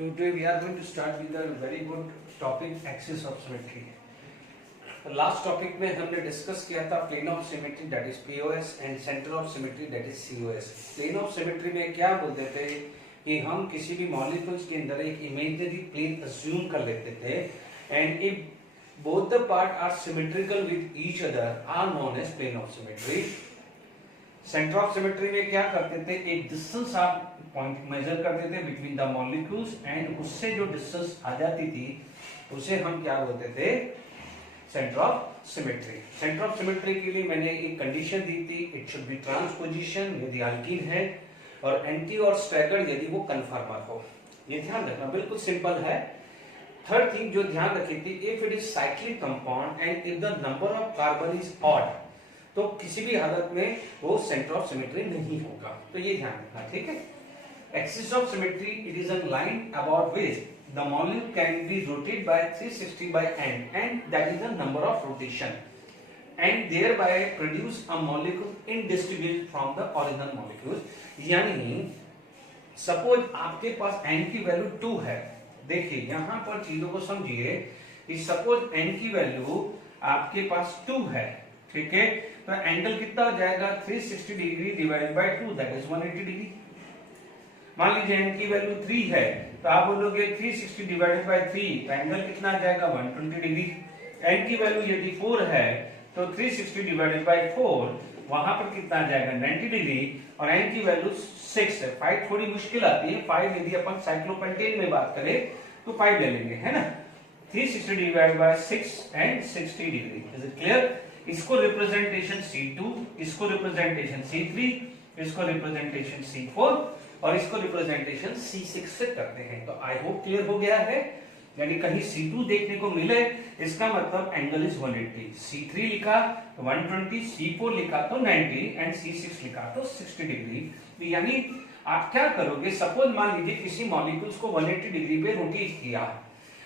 Today we are going to start with a very good topic, axis of symmetry. Last topic में हमने discuss किया था plane of symmetry that is POS and centre of symmetry that is COS. Plane of symmetry में क्या बोलते थे कि हम किसी भी मॉलिक्यूल्स के अंदर एक इमेजिनरी प्लेन अज्यूम कर लेते थे and if both the part are symmetrical with each other are known as plane of symmetry. Centre of symmetry में क्या करते थे, एक डिस्टेंस आप पॉइंट मेजर करते थे बिटवीन द मॉलिक्यूल्स एंड उससे जो डिस्टेंस आ जाती थी उसे हम क्या बोलते थे, centre of symmetry. Centre of symmetry के लिए मैंने एक कंडीशन दी थी, इट शुड बी ट्रांसपोजिशन यदि अल्कीन है और एंटी और स्टैगर्ड यदि वो कन्फर्मर हो। ये ध्यान रखना, बिल्कुल सिंपल है। थर्ड थिंग जो ध्यान रखी थी, if it is cyclic compound and if the number of carbon is odd, तो किसी भी हालत में वो सेंटर ऑफ सिमेट्री नहीं होगा। तो ये ध्यान रखना, ठीक है। Axis of symmetry, it is a line about which the molecule can be rotated by 360 by n, and that is the number of rotation, and thereby produce a molecule indistinguishable from the original molecule। यानी suppose आपके पास n की value 2 है, देखिए यहां पर चीजों को समझिए कि सपोज n की वैल्यू आपके पास 2 है, ठीक है, तो एंगल कितना हो जाएगा 360 degree divided by 2 that is 180 degree. मान लीजिए n की वैल्यू 3 है तो आप बोलोगे 360 डिवाइडेड बाय 3 तो एंगल कितना आ जाएगा 120 डिग्री। n की वैल्यू यदि 4 है तो 360 डिवाइडेड बाय 4 वहां पर कितना आ जाएगा 90 डिग्री, और n की वैल्यू 6 है। 5 थोड़ी मुश्किल आती है, 5 यदि अपन साइक्लोपेंटेन में बात करें तो 5 ले लेंगे, है ना। 360 divided by 6 and 60 degree. Is it clear? इसको रिप्रेजेंटेशन C2, इसको रिप्रेजेंटेशन C3, इसको रिप्रेजेंटेशन C4 और इसको रिप्रेजेंटेशन C6 से करते हैं। तो आई होप क्लियर हो गया है। यानी कहीं C2 देखने को मिले इसका मतलब एंगल इज 180, C3 लिखा तो 120, C4 लिखा तो 90 एंड C6 लिखा तो 60 डिग्री। तो यानी आप क्या करोगे, सपोज मान लीजिए किसी मॉलिक्यूल्स को 180 डिग्री पे रोटेट किया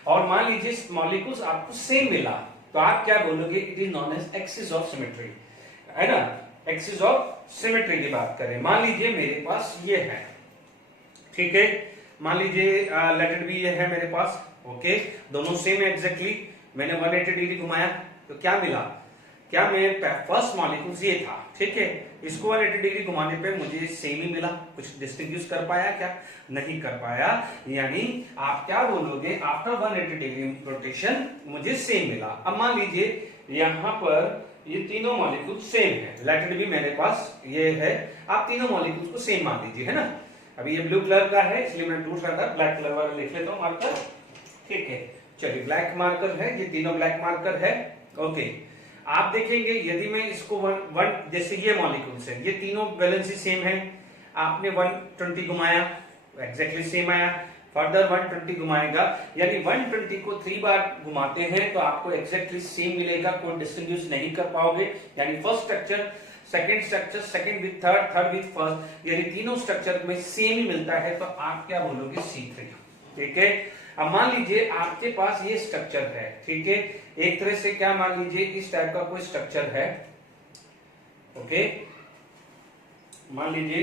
और मान लीजिए मॉलिक्यूल्स आपको सेम मिला, तो आप क्या बोलोगे, it is known as axis of symmetry, है ना। एक्सिस ऑफ सिमेट्री की बात करें, मान लीजिए मेरे पास ये है, ठीक है, मान लीजिए लेट इट बी ये है मेरे पास, ओके, दोनों सेम है एग्जैक्टली। मैंने 180 डिग्री घुमाया तो क्या मिला, क्या मेरे फर्स्ट मॉलिक्यूल ये था, ठीक है, इसको 180 डिग्री घुमाने पे मुझे सेम ही मिला, कुछ डिस्टिंग्विश कर पाया क्या, नहीं कर पाया। यानी आप क्या बोलोगे, आफ्टर 180 डिग्री रोटेशन मुझे सेम मिला। अब मान लीजिए यहां पर ये तीनों मॉलिक्यूल सेम है, लेट इट बी मेरे पास ये है, आप तीनों मॉलिक्यूल्स को सेम मान लीजिए, है ना। अभी ये ब्लू कलर का है इसलिए मैं दूसरा था ब्लैक कलर वाला लिख लेता हूं मार्कर, ठीक है। चलिए ब्लैक मार्कर है, ये तीनों ब्लैक मार्कर है, ओके। आप देखेंगे यदि मैं इसको वन जैसे ये मॉलिक्यूल्स है, ये तीनों वैलेंसी सेम है, आपने 120 घुमाया एग्जैक्टली सेम आया, फर्दर 120 घुमाएगा, यानी 120 को 3 बार घुमाते हैं तो आपको एग्जैक्टली सेम मिलेगा, कोई डिस्टिंग्विश नहीं कर पाओगे। यानी first structure second structure, second with third, third with first, यानी तीनों स्ट्रक्चर में सेम ही मिलता है, तो आप क्या बोलोगे C3, ठीक है। अब मान लीजिए आपके पास ये स्ट्रक्चर है, ठीक है, एक तरह से क्या मान लीजिए इस टाइप का कोई स्ट्रक्चर है, ओके, मान लीजिए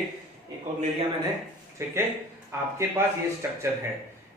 एक और ले लिया मैंने, ठीक है, आपके पास ये स्ट्रक्चर है,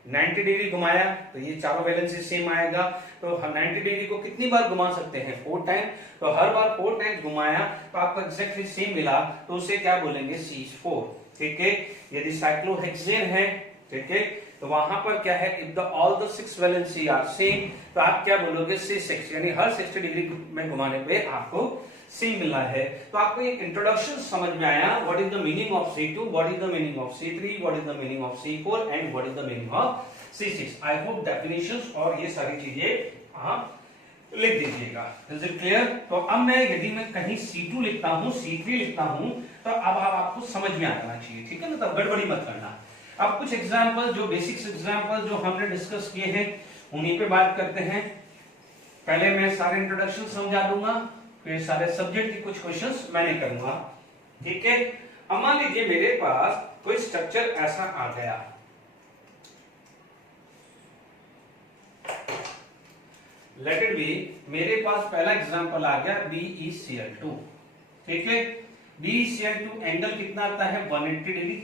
90 डिग्री घुमाया तो ये चारों वैलेंसी सेम आएगा, तो हम 90 डिग्री को कितनी बार घुमा सकते हैं, 4 टाइम, तो हर बार 4 टाइम घुमाया तो आपको एग्जैक्टली सेम मिला, तो उसे क्या बोलेंगे C4, ठीक है। यदि साइक्लोहेक्सेन है, ठीक है, तो वहां पर क्या है, if the all the 6 valency are same, तो आप क्या बोलोगे C6, यानी हर 60 डिग्री में घुमाने पे आपको सेम मिला है। तो आपको एक इंट्रोडक्शन समझ में आया, what is the meaning of C2, what is the meaning of C3, what is the meaning of C4 and what is the meaning of C6। I hope definitions और ये सारी चीजें आप लिख दीजिएगा। Is it clear? तो अब मैं यदि मैं कहीं C2 लिखता हूं, C3 लिखता हूं, तो अब आपको समझ में आ जाना चाहिए, ठीक है ना, तब गड़बड़ी मत करना। अब कुछ एग्जांपल, जो बेसिक्स एग्जांपल जो हमने डिस्कस किए हैं उन्हीं पे बात करते हैं। पहले मैं सारे इंट्रोडक्शन समझा दूंगा, फिर सारे सब्जेक्ट के कुछ क्वेश्चंस मैंने करूंगा, ठीक है। अब मान लीजिए मेरे पास कोई स्ट्रक्चर ऐसा आ गया, लेट इट बी मेरे पास पहला एग्जांपल आ गया BeCl2, ठीक है। BeCl2 एंगल कितना आता है 180 डिग्री,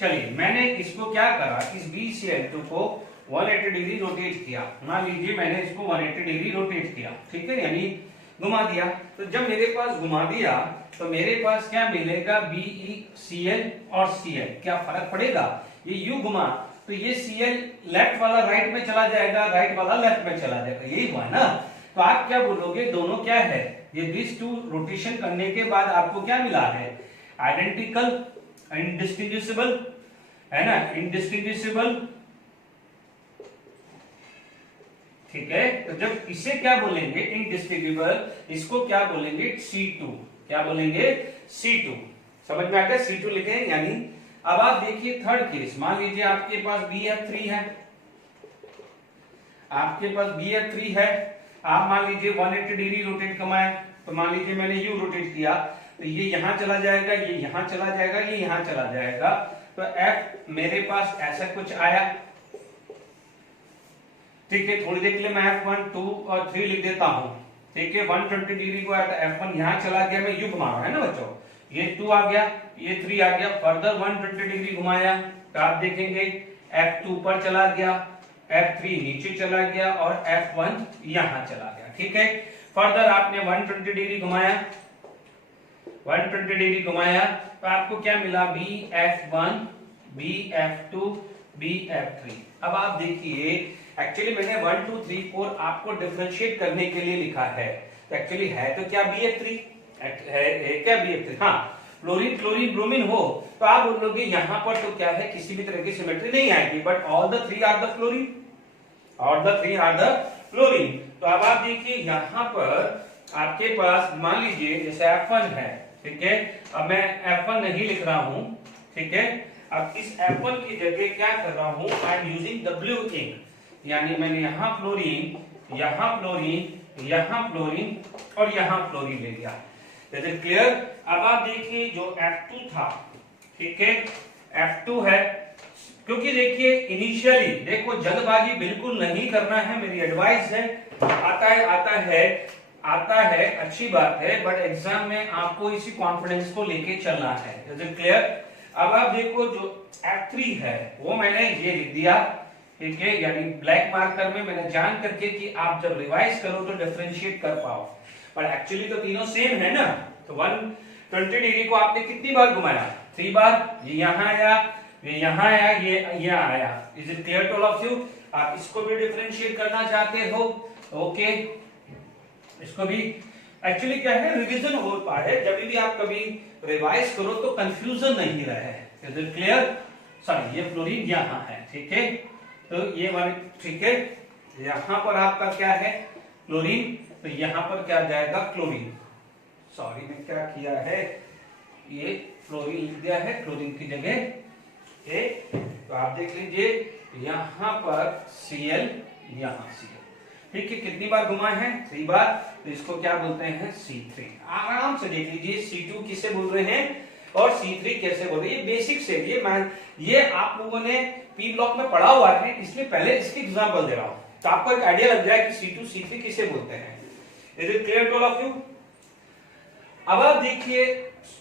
चलिए मैंने इसको क्या करा, इस BCl2 को 180 डिग्री रोटेट किया। मान लीजिए मैंने इसको 180 डिग्री रोटेट किया, ठीक है, यानी घुमा दिया। तो जब मेरे पास घुमा दिया तो मेरे पास क्या मिलेगा, BeCl और Cl, क्या फर्क पड़ेगा? ये यू घुमा तो ये Cl लेफ्ट वाला राइट में चला जाएगा, राइट वाला लेफ्ट में चला जाएगा, यही हुआ ना। तो आप क्या बोलोगे, दोनों क्या है, ये दिस टू रोटेशन करने के बाद आपको क्या मिला है, आइडेंटिकल, इंडिस्टिंग्विशेबल, है ना, इंडिस्टिंग्विशेबल, ठीक है। तो जब इसे क्या बोलेंगे, इनडिस्टिंग्विशेबल, इसको क्या बोलेंगे, C2, क्या बोलेंगे, C2। समझ में आ गया, C2 लिखे। यानी अब आप देखिए थर्ड केस, मान लीजिए आपके पास BF3 है, आपके पास BF3 है, आप मान लीजिए 180 डिग्री रोटेट कमाए, तो मान लीजिए मैंने यू रोटेट किया तो ये यहां चला जाएगा, ये यहां चला जाएगा, ये यहां चला जाएगा। तो F मेरे पास ऐसा कुछ आया, ठीक है। थोड़ी देर के लिए मैं F1, 2 और 3 लिख देता हूं, ठीक है। 120 डिग्री को F1 यहां चला गया, मैं यू घुमा रहा हूं, है ना बच्चों, ये 2 आ गया, ये 3 आ गया, फर्दर 120 डिग्री घुमाया तो आप देखेंगे F2 ऊपर चला गया, F3 नीचे चला गया और F1 यहां चला गया, ठीक है। फर्दर आपने 120 डिग्री घुमाया, 120 डिग्री घुमाया तो आपको क्या मिला, BF1, BF2, BF3। अब आप देखिए एक्चुअली मैंने 1 2 3 4 आपको डिफरेंशिएट करने के लिए लिखा है, तो एक्चुअली है तो क्या BF3 है क्या BF3, हाँ। फ्लोरीन क्लोरीन ब्रोमीन हो तो आप बोलोगे यहाँ पर तो क्या है, किसी भी तरह की सिमेट्री नहीं आएगी, but all the 3 are the fluorine, all the 3 are the fluorine. तो अब आप देखिए यहाँ पर आपके पास मान लीजिए जैसे F1 है, ठीक है। अब मैं F1 नहीं लिख रहा हूं, ठीक है। अब इस F1 की जगह क्या कर रहा हूं, I am using W ink, यानी मैंने यहाँ फ्लोरीन, यहाँ फ्लोरीन, यहाँ फ्लोरीन और यहाँ फ्लोरीन ले लिया। Is it clear? अब आप देखिए जो F2 था, ठीक है, F2 है, क्योंकि देखिए इनिशियली देखो जल्दबाजी बिल्कुल नहीं करना है, मेरी एडवाइस है। आता है अच्छी बात है, बट एग्जाम में आपको इसी कॉन्फिडेंस को लेके चलना है। Is it clear? अब आप देखो जो F3 है वो मैंने ये लिख दिया, ठीक है, यानी ब्लैक मार्कर में मैंने जान करके कि आप जब रिवाइज करो तो डिफरेंशिएट कर पाओ, पर एक्चुअली तो तीनों सेम है ना। तो 120 डिग्री को आपने कितनी बार घुमाया, 3 बार, ये यहाँ आया, ये यहाँ आया, ये यहाँ आया। Is it clear to all of you? आप इसको भी डिफरेंशिएट करना चाहते हो, ओके, इसको भी। एक्चुअली क्या है, रिवीजन हो पाए, जब भी आप कभी रिवाइज करो तो कंफ्यूजन नहीं रहे। Is it clear? सॉरी, ये फ्लोरीन यहाँ है, ठीक है, तो ये वाले, ठीक है, यहाँ पर आपका क्या है, क्लोरीन, तो यहाँ पर क्या जाएगा, क्लोरीन। सॉरी मैं क्या किया है, ये फ्लोरीन लिख दिया है क्लोरीन की जगह, तो आप देख लीजिए यहाँ पर Cl, यहाँ Cl, ठीक है। कितनी बार घुमाए हैं, 3 बार, तो इसको क्या बोलते हैं, C3। आराम से देख लीजिए C2 किसे बोल रहे हैं और C3 कैसे बोल रहे हैं, ये बेसिक से ये आप लोगों ने P ब्लॉक में पढ़ा हुआ है, इसलिए पहले इसकी एग्जांपल दे रहा हूं, तो आपको एक आइडिया लग जाए कि C2 C3 किसे बोलते हैं। Is it clear to all of you? अब आप देखिए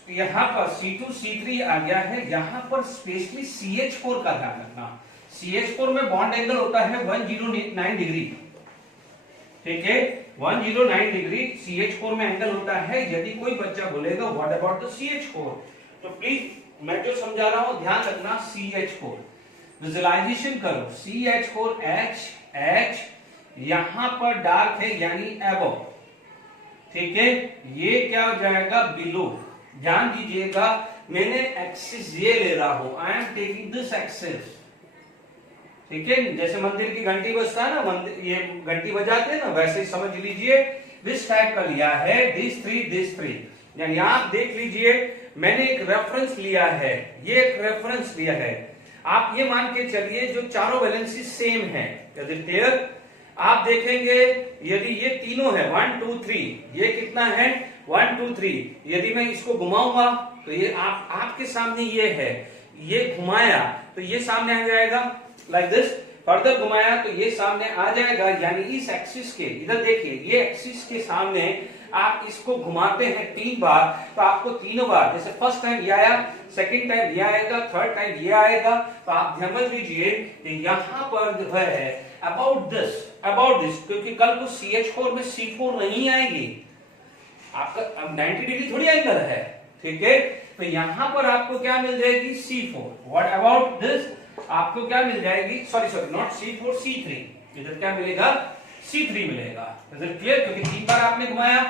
यहाँ पर C2 C3 आ गया है, यहाँ पर स्पेशली CH4 का ध्यान रखना। CH4 में बॉन्ड एंगल होता है 109 डिग्री, ठीक है, 109 डिग्री CH4 में एंगल होता है। यदि कोई बच्चा बोलेगा व्हाट अबाउट द CH4, तो प्लीज मैं जो समझा रहा हूं ध्यान रखना। CH4 विजुअलाइजेशन करो, CH4H, H यहां पर डार्क है यानी अबव, ठीक है, ये क्या हो जाएगा, बिलो। ध्यान दीजिएगा मैंने एक्सिस ये ले रहा हूं, I am taking this axis, ठीक है, जैसे मंदिर की घंटी बजता है ना, मंदिर ये घंटी बजाते हैं ना, वैसे ही समझ लीजिए दिस टाइप का लिया है, दिस थ्री, यानी आप देख लीजिए मैंने एक रेफरेंस लिया है, ये एक रेफरेंस लिया है। आप ये मान के चलिए जो चारों वैलेंसी सेम है, क्लियर? आप देखेंगे यदि ये तीनों है 1 2 3, ये कितना है 1 2 3, यदि मैं इसको घुमाऊंगा तो ये आपके सामने ये है, ये घुमाया तो ये सामने आ जाएगा लाइक दिस, फर्दर घुमाया तो ये सामने आ जाएगा, यानी इस एक्सिस के, इधर देखिए ये एक्सिस के सामने आप इसको घुमाते हैं 3 बार तो आपको तीनों बार, जैसे फर्स्ट टाइम ये आया, सेकंड टाइम ये आएगा, थर्ड टाइम ये आएगा, तो आप ध्यान में लीजिए यहाँ पर जो है अबाउट दिस, क्योंकि कल को CH4 में C4 नहीं आएगी, आपका अब 90 डिग्री थोड़ी एंगल है, ठीक है। तो यहां पर आपको क्या मिल जाएगी C4, व्हाट अबाउट दिस आपको क्या मिल जाएगी, सॉरी नॉट C4, C3, इधर क्या मिलेगा C3 मिलेगा। इज इट क्लियर, क्योंकि 3 बार आपने घुमाया।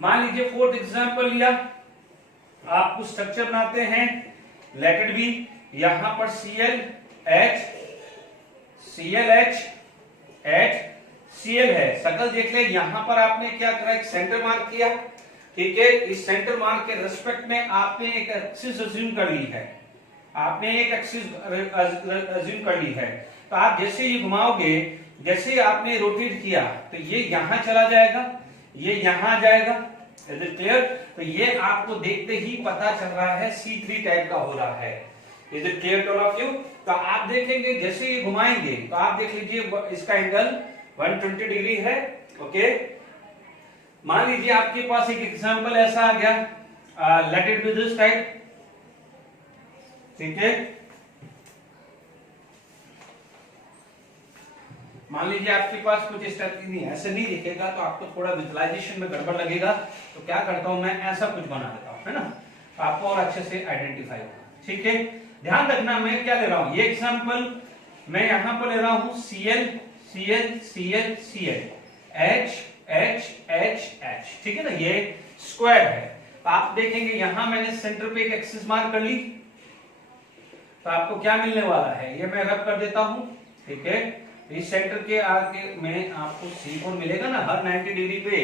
मान लीजिए फोर्थ एग्जांपल लिया, आपको स्ट्रक्चर बनाते हैं, लेट इट बी, यहां पर ClH Cl है, शकल देख ले, यहां पर आपने क्या करा, एक सेंटर मार्क किया, ठीक है। इस सेंटर मार्क के रिस्पेक्ट में आपने एक एक्सिस अज्यूम कर ली है, तो आप जैसे ही घुमाओगे, जैसे ही आपने रोटेट किया तो ये यहां चला जाएगा, ये यहां आ जाएगा। Is it clear? तो ये आपको देखते ही पता चल रहा है C3 टाइप का हो रहा है। Is it clear to all of you? तो आप देखेंगे जैसे ये घुमाएंगे तो आप देख लीजिए इसका एंगल 120 डिग्री है, ओके। मान लीजिए आपके पास एक एग्जांपल ऐसा आ गया, let it be this type, ठीक है। मान लीजिए आपके पास कुछ इस टाइप की नहीं, ऐसे नहीं दिखेगा तो आपको थोड़ा विजुअलाइजेशन में गड़बड़ लगेगा, तो क्या करता हूं मैं, ऐसा कुछ बना देता हूं, है ना, तो आपको और अच्छे से आइडेंटिफाई होगा, ठीक है। ध्यान रखना मैं क्या ले रहा हूं, ये एग्जांपल मैं यहां पर ले रहा हूं Cl H, ठीक है ना, ये स्क्वायर है। तो आप देखेंगे यहां मैंने सेंटर पे एक एक्सिस मार्क कर ली, तो आपको क्या मिलने वाला है, ये मैं रब कर देता हूं, ठीक है। इस सेंटर के आगे में आपको C4 मिलेगा ना, हर 90 डिग्री पे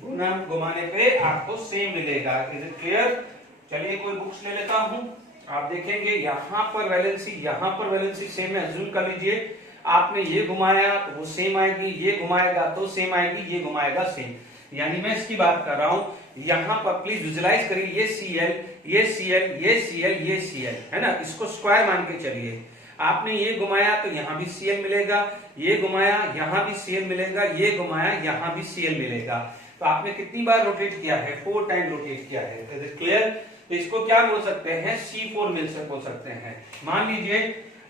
घुमाने पे आपको सेम मिलेगा। Is it clear? चलिए कोई बुक्स ले लेता हूं, आप देखेंगे यहां पर वैलेंसी सेम है, अज्यूम कर लीजिए आपने ये घुमाया तो वो सेम आएगी, ये घुमाएगा तो सेम आएगी, ये घुमाएगा सेम, यानी मैं इसकी बात कर रहा हूं। यहां पर प्लीज विजुअलाइज करिए, ये Cl, ये Cl, ये Cl, ये Cl, है ना, इसको स्क्वायर मान के चलिए। आपने ये घुमाया तो यहां भी Cl मिलेगा, ये घुमाया यहां भी Cl मिलेगा, ये घुमाया यहां भी Cl मिलेगा। तो आपने कितनी बार रोटेट किया है, 4 टाइम रोटेट किया है। Is it clear? तो इसको क्या बोल सकते हैं, C4 बोल सकते हैं। मान लीजिए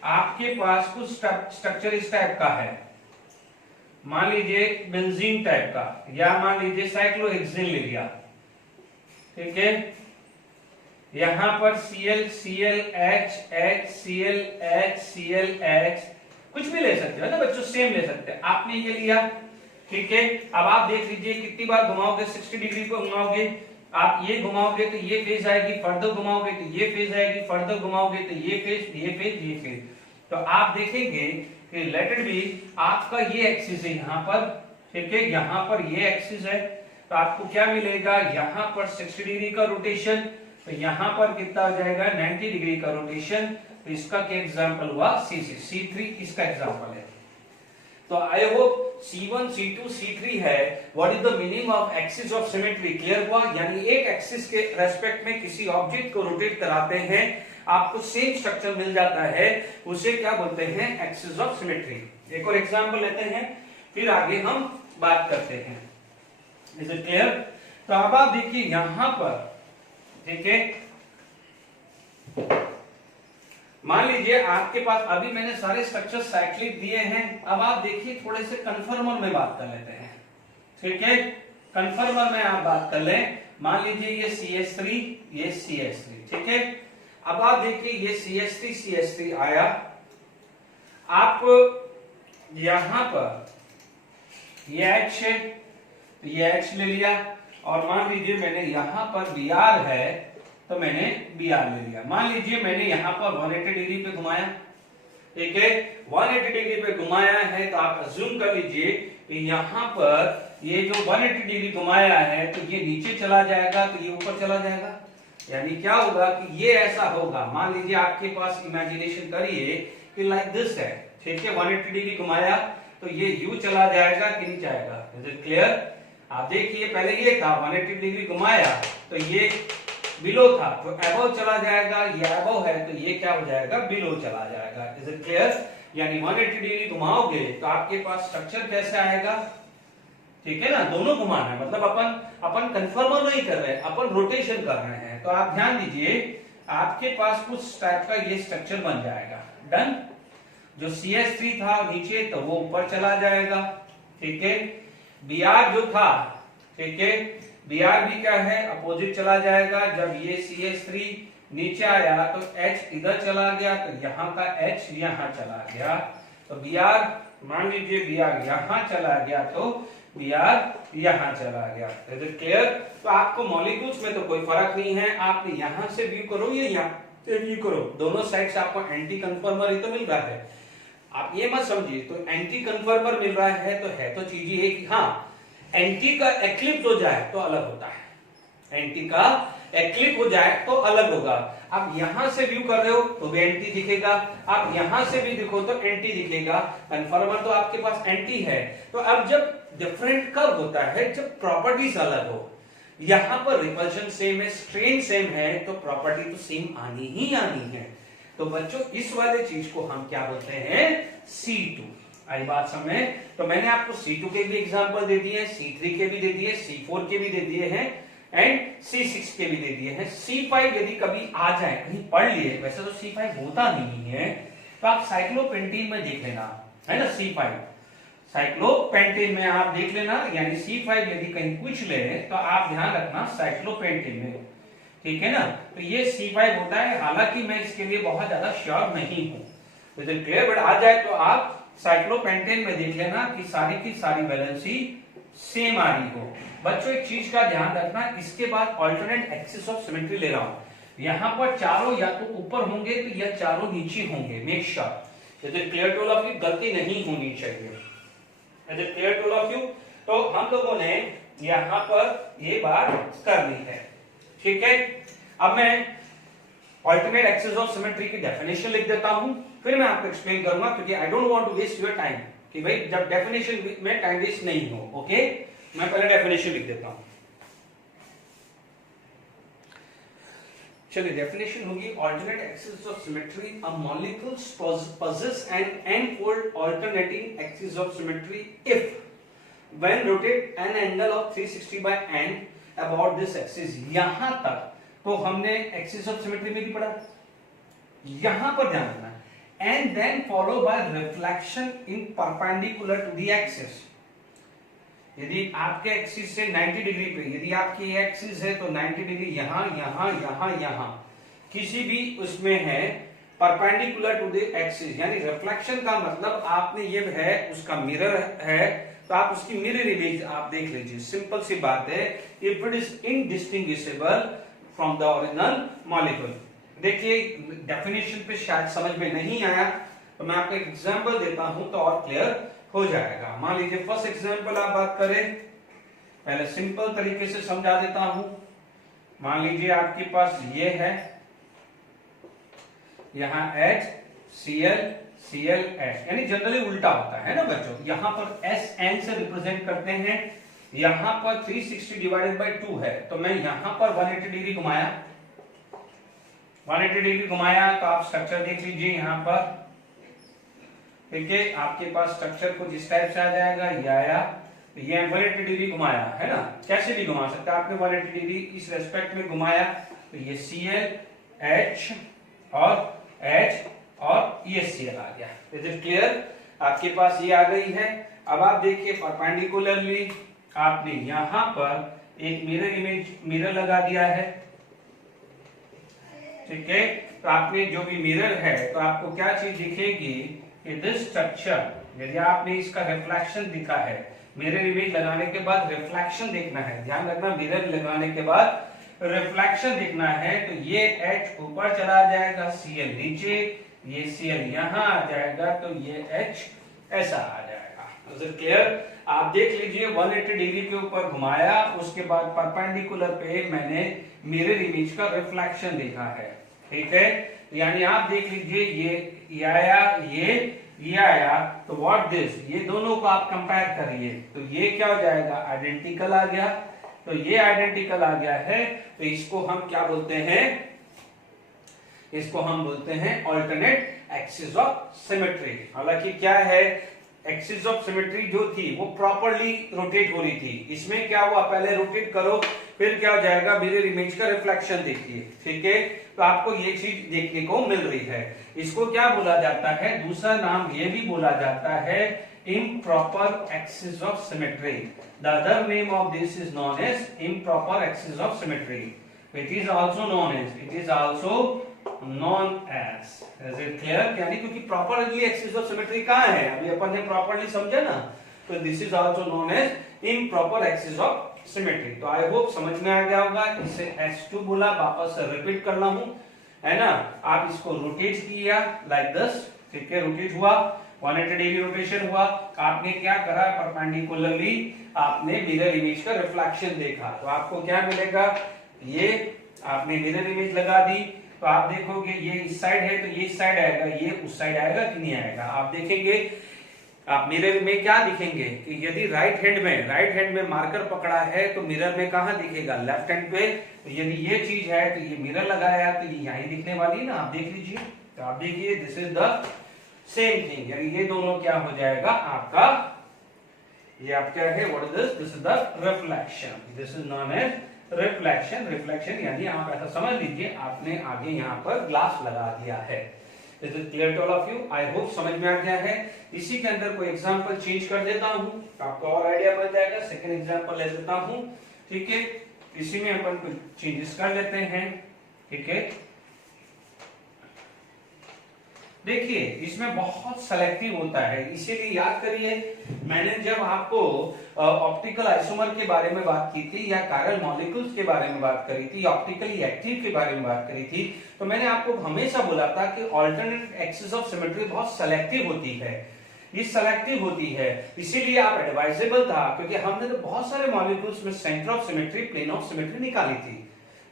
आपके पास कुछ स्ट्रक्चर इस टाइप का है, मान लीजिए बेंजीन टाइप का, या मान लीजिए साइक्लोहेक्सेन ले लिया, ठीक है। यहां पर Cl H Cl कुछ भी ले सकते हो ना बच्चों, सेम ले सकते हैं। आपने ये लिया, ठीक है। अब आप देख लीजिए कितनी बार घुमाओगे, 60 डिग्री को घुमाओगे, आप ये घुमाओगे तो ये फेज आएगी, फर्दर घुमाओगे तो ये फेज आएगी, फर्दर घुमाओगे तो ये फेज। तो आप देखेंगे कि लेट इट बी, आपका ये एक्सिस है यहाँ पर, ठीक है, यहाँ पर ये एक्सिस है, तो आपको क्या मिलेगा, यहाँ पर 60 डिग्री का रोटेशन, तो यहाँ पर कितना हो जाएगा 90 डिग्री का रोटेशन। तो इसका क्या एग्जांपल हुआ, C3 इसका एग्जांपल है। तो I hope C1 C2 C3 है, what is the meaning of axis of symmetry, clear हुआ? यानी एक एक्सिस के रेस्पेक्ट में किसी ऑब्जेक्ट को रोटेट कराते हैं, आपको सेम स्ट्रक्चर मिल जाता है, उसे क्या बोलते हैं, एक्सिस ऑफ सिमेट्री। एक और एग्जांपल लेते हैं, फिर आगे हम बात करते हैं। Is it clear? तो अब आप देखिए यहां पर, ठीक है, मान लीजिए आपके पास, अभी मैंने सारे स्ट्रक्चर साइक्लिक दिए हैं, अब आप देखिए थोड़े से कन्फर्मर में बात कर लेते हैं, ठीक है। कन्फर्मर में आप बात कर लें, मान लीजिए ये CH3, ये CH3, ठीक है। अब आप देखिए ये CH3 आया, आप यहां पर ये H है, तो ये H ले लिया, और मान लीजिए मैंने यहां पर Br है तो मैंने Br ले लिया। मान लीजिए मैंने यहां पर 180 डिग्री पे घुमाया, ठीक है, 180 डिग्री पे घुमाया है, तो आप अज्यूम कर लीजिए कि यहां पर ये जो 180 डिग्री घुमाया है तो ये नीचे चला जाएगा, तो ये ऊपर चला जाएगा, यानी क्या होगा कि ये ऐसा होगा। मान लीजिए आपके पास, इमेजिनेशन करिए कि लाइक दिस है, ठीक है, 180 डिग्री घुमाया तो ये यू चला जाएगा कि नहीं जाएगा। Is it clear? आप देखिए पहले ये था 180 डिग्री घुमाया तो ये बिलो था, तो अबव चला जाएगा, ये अबव है तो ये क्या हो जाएगा, बिलो चला जाएगा। Is it clear? यानी 180 डिग्री घुमाओगे तो आपके पास स्ट्रक्चर कैसे आएगा, ठीक है ना, दोनों घुमाना है, मतलब अपन कन्फर्मर नहीं कर रहे हैं, अपन रोटेशन कर रहे हैं। तो आप ध्यान दीजिए, आपके पास कुछ टाइप का ये स्ट्रक्चर बन जाएगा। डन। जो CS3 था नीचे, तो वो ऊपर चला जाएगा। ठीक है। Br जो था, ठीक है, Br भी क्या है, अपोजिट चला जाएगा। जब ये CS3 नीचे आया तो H इधर चला गया, तो यहाँ का H यहाँ चला गया। तो Br, मान लीजिए Br यहाँ चला गया, तो Br यहाँ चला गया। Is it clear? तो आपको मॉलिक्यूल्स में तो कोई फर्क नहीं है, आप यहाँ से व्यू करो या यहाँ से व्यू करो, दोनों साइड से आपको एंटी कन्फर्मर ही तो मिल रहा है। आप ये मत समझिए तो एंटी कन्फर्मर मिल रहा है तो चीज ये कि हाँ, एंटी का एक्लिप्स हो जाए तो अलग होता है। एंटी का एक्लिप हो जाए तो अलग होगा। आप यहां से व्यू कर रहे हो तो भी एंटी दिखेगा, आप यहां से भी देखो तो एंटी दिखेगा। कन्फर्मर तो आपके पास एंटी है। तो अब जब डिफरेंट कब होता है, जब प्रॉपर्टीज अलग हो। यहां पर रिपल्शन सेम है, स्ट्रेन सेम है, तो प्रॉपर्टी तो सेम आनी ही आनी है। तो बच्चों इस वाले चीज को हम क्या बोलते हैं, C2। आई बात समझ? तो मैंने आपको C2 के भी एग्जांपल दे दिए, C3 के भी दे दिए, C4 के भी दे दिए हैं एंड C6 के भी दे दिए हैं। C5 यदि कभी आ जाए, कहीं पढ़ लिए, वैसे तो C5 होता नहीं है, तो आप साइक्लोपेंटीन में देख लेना, है ना। C5 साइक्लोपेंटीन में आप देख लेना, यानी C5 यदि कहीं पूछ ले तो आप ध्यान रखना साइक्लोपेंटीन में, ठीक है ना। तो ये C5 होता है, हालांकि मैं इसके लिए बहुत ज्यादा श्योर नहीं हूं, तो जब क्लियर बट आ जाए तो आप साइक्लोपेंटेन में देख लेना कि सारी की सारी वैलेंसी सेम आ रही हो। बच्चों एक चीज का ध्यान रखना, इसके बाद अल्टरनेट एक्सिस ऑफ सिमेट्री ले रहा हूं। यहां पर चारों या तो ऊपर होंगे तो या चारों नीचे होंगे, make sure. Is it clear to all of you? गलती नहीं होनी चाहिए। Is it clear to all of you? तो हम लोगों ने यहां पर ये बात कर ली है, ठीक है। अब मैं अल्टरनेट एक्सिस ऑफ सिमेट्री की डेफिनेशन लिख देता हूं, फिर मैं आपको एक्सप्लेन करूंगा, क्योंकि I don't want to waste your time, कि भाई जब डेफिनेशन में टाइम वेस्ट नहीं हो। ओके, मैं पहले डेफिनेशन लिख देता हूं। चलिए, डेफिनेशन होगी alternate axis of symmetry, a molecules possess an n-fold alternating axis of symmetry if when rotate an angle of 360 by n about this axis। यहां तक तो हमने एक्सिस ऑफ सिमेट्री में भी पढ़ा, यहां पर ध्यान रखना, and then follow by reflection in perpendicular to the axis। यदि आपके एक्सिस से 90 डिग्री पे, यदि आपकी ये एक्सिस है तो 90 डिग्री यहां यहां यहां यहां किसी भी उसमें है, परपेंडिकुलर टू द एक्सिस, यानी रिफ्लेक्शन का मतलब आपने ये है उसका मिरर है, तो आप उसकी मिरर इमेज आप देख लीजिए। सिंपल सी बात है, if it is indistinguishable from the original molecule. देखिए डेफिनेशन पे शायद समझ में नहीं आया, तो मैं आपको एक एग्जांपल देता हूं तो और क्लियर हो जाएगा। मान लीजिए फर्स्ट एग्जांपल आप बात करें, पहले सिंपल तरीके से समझा देता हूं। मान लीजिए आपके पास ये है, यहां H Cl Cl H, यानी जनरली उल्टा होता है ना बच्चों। यहां पर Sn से रिप्रेजेंट करते हैं, यहां पर 360 डिवाइडेड बाय 2 है, तो मैं यहां पर 180 डिग्री घुमाया, 180 डिग्री घुमाया, तो आप स्ट्रक्चर देख लीजिए यहां पर, ठीक है। आपके पास स्ट्रक्चर कुछ इस टाइप से आ जाएगा, ये आया, ये 180 डिग्री घुमाया है ना, कैसे भी घुमा सकते हैं आपने 180 डिग्री इस रेस्पेक्ट में घुमाया, तो ये Cl H और H और ये Cl आ गया। Is it clear? आपके पास ये आ गई है। अब आप देखिए परपेंडिकुलरली आपने यहां पर एक मिरर इमेज, मिरर लगा दिया है, ठीक है। तो आपने जो भी मिरर है, तो आपको क्या चीज दिखेगी कि दिस स्ट्रक्चर, यदि आपने इसका रिफ्लेक्शन दिखा है, मिरर इमेज लगाने के बाद रिफ्लेक्शन देखना है, ध्यान रखना, मिरर लगाने के बाद रिफ्लेक्शन देखना है, तो ये H ऊपर चला जाएगा, Cl नीचे, ये Cl यहां आ जाएगा, तो ये H ऐसा आ जाएगा। Is it clear? आप देख लीजिए 180 डिग्री के ऊपर घुमाया, उसके बाद परपेंडिकुलर पे मैंने मिरर इमेज का रिफ्लेक्शन देखा है, ठीक है। यानी आप देख लीजिए ये आया, ये आया, तो व्हाट दिस, ये दोनों को आप कंपेयर करिए, तो ये क्या हो जाएगा, आइडेंटिकल आ गया। तो ये आइडेंटिकल आ गया है, तो इसको हम क्या बोलते हैं, इसको हम बोलते हैं अल्टरनेट एक्सिस ऑफ सिमेट्री। हालांकि क्या है, एक्सिस ऑफ सिमेट्री जो थी वो प्रॉपरली रोटेट हो रही थी। इसमें क्या हुआ, पहले रोटेट करो फिर क्या हो जाएगा, मिरर इमेज का रिफ्लेक्शन देखिए, ठीक है। तो आपको ये चीज देखने को मिल रही है। इसको क्या बोला जाता है, दूसरा नाम ये भी बोला जाता है improper axis of symmetry. The other name of this is known as improper axis of symmetry. It is also known as is it clear? यानी क्योंकि प्रॉपरली एक्सिस ऑफ सिमेट्री कहां है, अभी अपन ने प्रॉपरली समझा ना, तो this is also known as improper axis of symmetry. तो आई होप समझ में आ गया होगा। इसे S2 बोला, वापस से रिपीट करना हूं, है ना। आप इसको रोटेट किया लाइक दिस, ठीक है, रोटेट हुआ, 180 डिग्री रोटेशन हुआ। आपने क्या करा, परपेंडिकुलरली आपने मिरर इमेज का रिफ्लेक्शन देखा, तो आपको क्या मिलेगा, ये आपने मिरर इमेज लगा दी, तो आप देखोगे ये इस साइड है तो ये इस साइड आएगा, ये उस साइड आएगा कि नहीं आएगा। आप देखेंगे, आप मिरर में क्या दिखेंगे कि यदि राइट हैंड में मार्कर पकड़ा है तो मिरर में कहां दिखेगा, लेफ्ट हैंड पे। तो यदि ये चीज है तो ये मिरर लगाया है तो ये यहीं दिखने वाली है ना, आप देख लीजिए। तो आप देखिए this is the same thing, यानी ये दोनों क्या हो जाएगा आपका, ये आप क्या है, what is this, this is the reflection, this is known as reflection यानी आप ऐसा समझ लीजिए आपने आगे यहाँ पर ग्लास लगा दिया है। Is it clear to all of you? I hope समझ में आ गया है। इसी के अंदर कोई एग्जांपल चेंज कर देता हूँ, आपको और आइडिया बन जाएगा। सेकंड एग्जांपल ले लेता हूँ, ठीक है। इसी में अपन कुछ चेंजेस कर लेते हैं, ठीक है। देखिए इसमें बहुत सेलेक्टिव होता है, इसीलिए याद करिए मैंने जब आपको ऑप्टिकल आइसोमर के बारे में बात की थी या कायरल मॉलिक्यूल्स के बारे में बात करी थी, ऑप्टिकली एक्टिव के बारे में बात करी थी, तो मैंने आपको हमेशा बोला था कि अल्टरनेट एक्सिस ऑफ सिमेट्री बहुत सेलेक्टिव होती है, ये सेलेक्टिव होती है, इसीलिए आप एडवाइजेबल था, क्योंकि हमने तो बहुत सारे मॉलिक्यूल्स में centre of symmetry, plane of symmetry निकाली थी,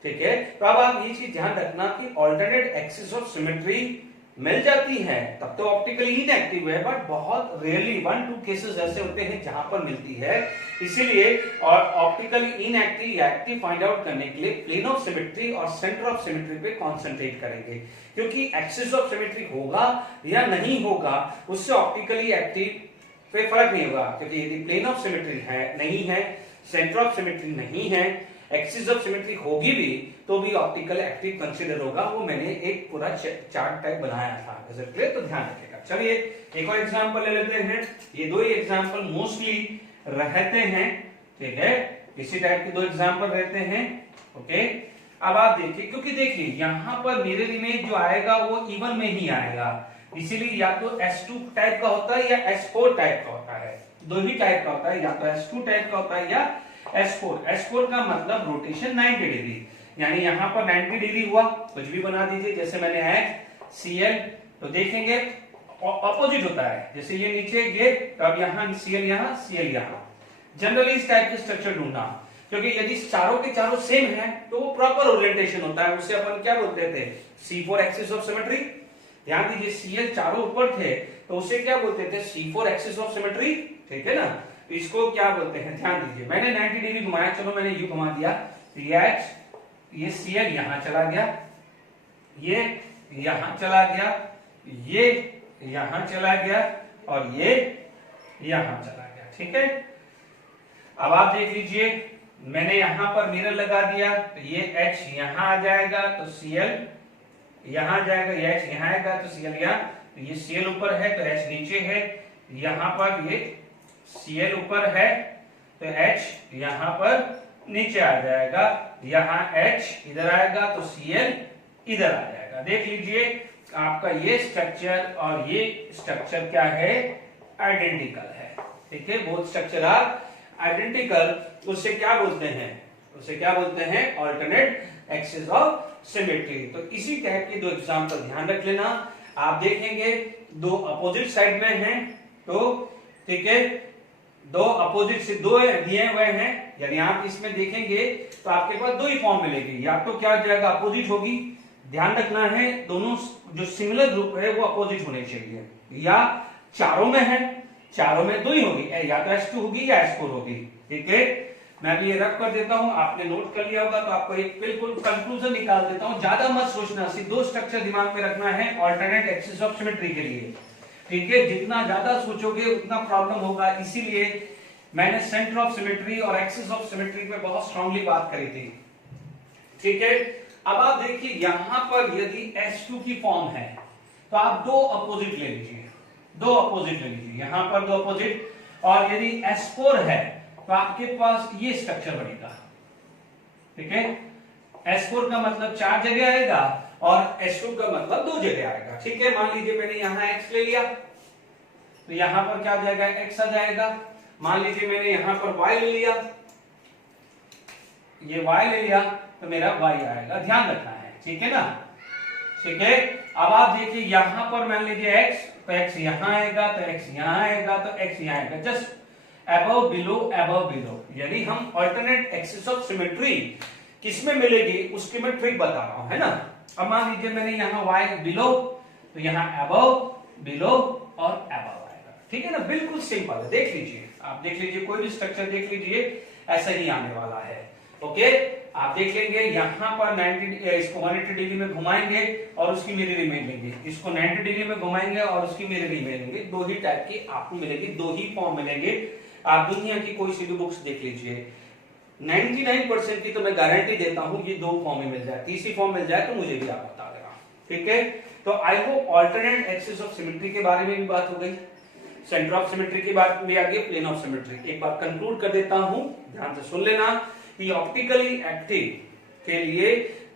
ठीक है। तो अब आप ये चीज ध्यान रखना कि अल्टरनेट एक्सिस ऑफ सिमेट्री मिल जाती है तब तो ऑप्टिकली इनएक्टिव है, बट बहुत रेयरली 1-2 केसेस ऐसे होते हैं जहां पर मिलती है। इसीलिए और ऑप्टिकली इनएक्टिव या एक्टिव फाइंड आउट करने के लिए प्लेन ऑफ सिमेट्री और सेंटर ऑफ सिमेट्री पे कंसंट्रेट करेंगे, क्योंकि एक्सिस ऑफ सिमेट्री होगा या नहीं होगा उससे ऑप्टिकली एक्टिव पे फर्क नहीं होगा, क्योंकि यदि प्लेन ऑफ सिमेट्री है नहीं है, सेंटर ऑफ सिमेट्री नहीं है, एक्सिस ऑफ सिमेट्री होगी भी तो भी ऑप्टिकल एक्टिव कंसीडर होगा। वो मैंने एक पूरा चार्ट टाइप बनाया था, क्लियर? तो ध्यान रखिएगा। चलिए एक और एग्जांपल ले लेते हैं, ये दो ही एग्जांपल मोस्टली रहते हैं, ठीक है, इसी टाइप के दो एग्जांपल रहते हैं, ओके। अब आप देखिए, क्योंकि देखिए यहाँ पर मिरर इमेज जो आएगा वो इवन में ही आएगा, इसीलिए या तो S2 टाइप का होता है या S4 टाइप का होता है, दो ही टाइप का होता है, या तो S2 टाइप का होता है या S4 का मतलब रोटेशन 90 डिग्री, यानी यहाँ पर 90 डिग्री हुआ, कुछ भी बना दीजिए, जैसे मैंने HCl, तो देखेंगे ऑपोजिट होता है, जैसे ये नीचे ये, तो अब यहाँ Cl यहाँ Cl यहाँ। जनरली इस टाइप के स्ट्रक्चर ढूंढना, क्योंकि यदि चारों के चारों सेम है तो वो प्रॉपर ओरिएंटेशन होता है, उसे अपन क्या बोलते थे, C4 एक्सिस ऑफ सिमेट्री। ध्यान दीजिए Cl चारों ऊपर थे तो उसे क्या बोलते थे, C4 एक्सिस ऑफ सिमेट्री, ठीक है ना। तो इसको क्या बोलते हैं, ध्यान दीजिए, मैंने 90 डिग्री घुमाया, चलो मैंने यू घुमा दिया, ये Cl यहां चला गया, ये यहां चला गया, ये यहां चला गया और ये यहां चला गया, ठीक है। अब आप देख लीजिए, मैंने यहां पर मिरर लगा दिया, तो ये H यहां आ जाएगा तो Cl यहां जाएगा, ये H यहां आएगा तो Cl यहां, तो ये Cl ऊपर है तो H नीचे है, यहां पर ये Cl ऊपर है तो H यहां पर नीचे आ जाएगा, यहां H इधर आएगा तो Cl इधर आ जाएगा। देख लीजिए आपका ये स्ट्रक्चर और ये स्ट्रक्चर क्या है, आइडेंटिकल है, ठीक है, बोथ स्ट्रक्चर आर आइडेंटिकल। उससे क्या बोलते हैं, उसे क्या बोलते हैं, अल्टरनेट एक्सिस ऑफ सिमेट्री। तो इसी टाइप के दो एग्जांपल ध्यान रख लेना। आप देखेंगे दो अपोजिट साइड में हैं, तो ठीक है, दो अपोजिट से दो दिए हुए हैं, यानी आप इसमें देखेंगे तो आपके पास दो ही फॉर्म मिलेगी, या तो क्या हो जाएगा, अपोजिट होगी। ध्यान रखना है दोनों जो सिमिलर ग्रुप है वो अपोजिट होने चाहिए, या चारों में है, चारों में दो ही होगी, या तो S2 होगी या S4 होगी, ठीक है। मैं भी ये रख कर देता हूं, आपने नोट कर लिया होगा, तो आपको एक बिल्कुल कंक्लूजन निकाल देता हूं। ज्यादा मत सोचना, सिर्फ दो स्ट्रक्चर दिमाग में रखना है अल्टरनेट एक्सिस ऑफ सिमेट्री के लिए। ठीक है, जितना ज्यादा सोचोगे उतना प्रॉब्लम होगा, इसीलिए मैंने सेंटर ऑफ सिमेट्री और एक्सिस ऑफ सिमेट्री पे बहुत स्ट्रांगली बात करी थी। ठीक है, अब आप देखिए यहां पर यदि S2 की फॉर्म है तो आप दो अपोजिट ले लीजिए, दो अपोजिट ले लीजिए, यहां पर दो अपोजिट, और यदि S4 है तो आपके पास ये स्ट्रक्चर बनेगा। ठीक है, S4 का मतलब 4 जगह आएगा और S2 का मतलब 2 जगह आएगा। ठीक है, मान लीजिए मैंने यहां X ले लिया तो यहां पर क्या आ जाएगा, X आ जाएगा। मान लीजिए मैंने यहां पर Y ले लिया, ये Y ले लिया तो मेरा Y आएगा, ध्यान रखना है। ठीक है ना, ठीक है। अब आप देखिए यहां पर मान लीजिए X, तो X यहां आएगा, तो X यहां आएगा, तो X यहां आएगा, just above below above below. यदि हम अल्टरनेट एक्सिस ऑफ सिमेट्री किसमें मिलेगी उसकी मैं ट्रिक बता रहा हूं, है ना। अब मान लीजिए मैंने यहां Y बिलो, तो यहां अबव बिलो और अबव आएगा। ठीक है ना, बिल्कुल सिंपल है, देख लीजिए, आप देख लीजिए, कोई भी स्ट्रक्चर देख लीजिए, ऐसा ही आने वाला है। ओके, आप देख लेंगे यहां पर 90, इसको 180 डिग्री में घुमाएंगे और उसकी मिरर इमेज लेंगे, इसको 90 डिग्री में घुमाएंगे और उसकी मिरर इमेज लेंगे, दो ही टाइप की आपको मिलेगी, दो ही फॉर्म मिलेंगे। आप दुनिया की कोई सी भी बुक्स देख लीजिए, 99% की तो मैं गारंटी देता हूं ये दो फॉर्म में मिल जाए, तीसरी फॉर्म मिल जाए तो मुझे भी आप बता देना। ठीक है, तो I hope alternate axis of symmetry के बारे में भी बात हो गई, सेंटर ऑफ सिमेट्री की बात भी आ गई, प्लेन ऑफ सिमेट्री। एक बार कंक्लूड कर देता हूं, ध्यान से सुन लेना कि ऑप्टिकली एक्टिव के लिए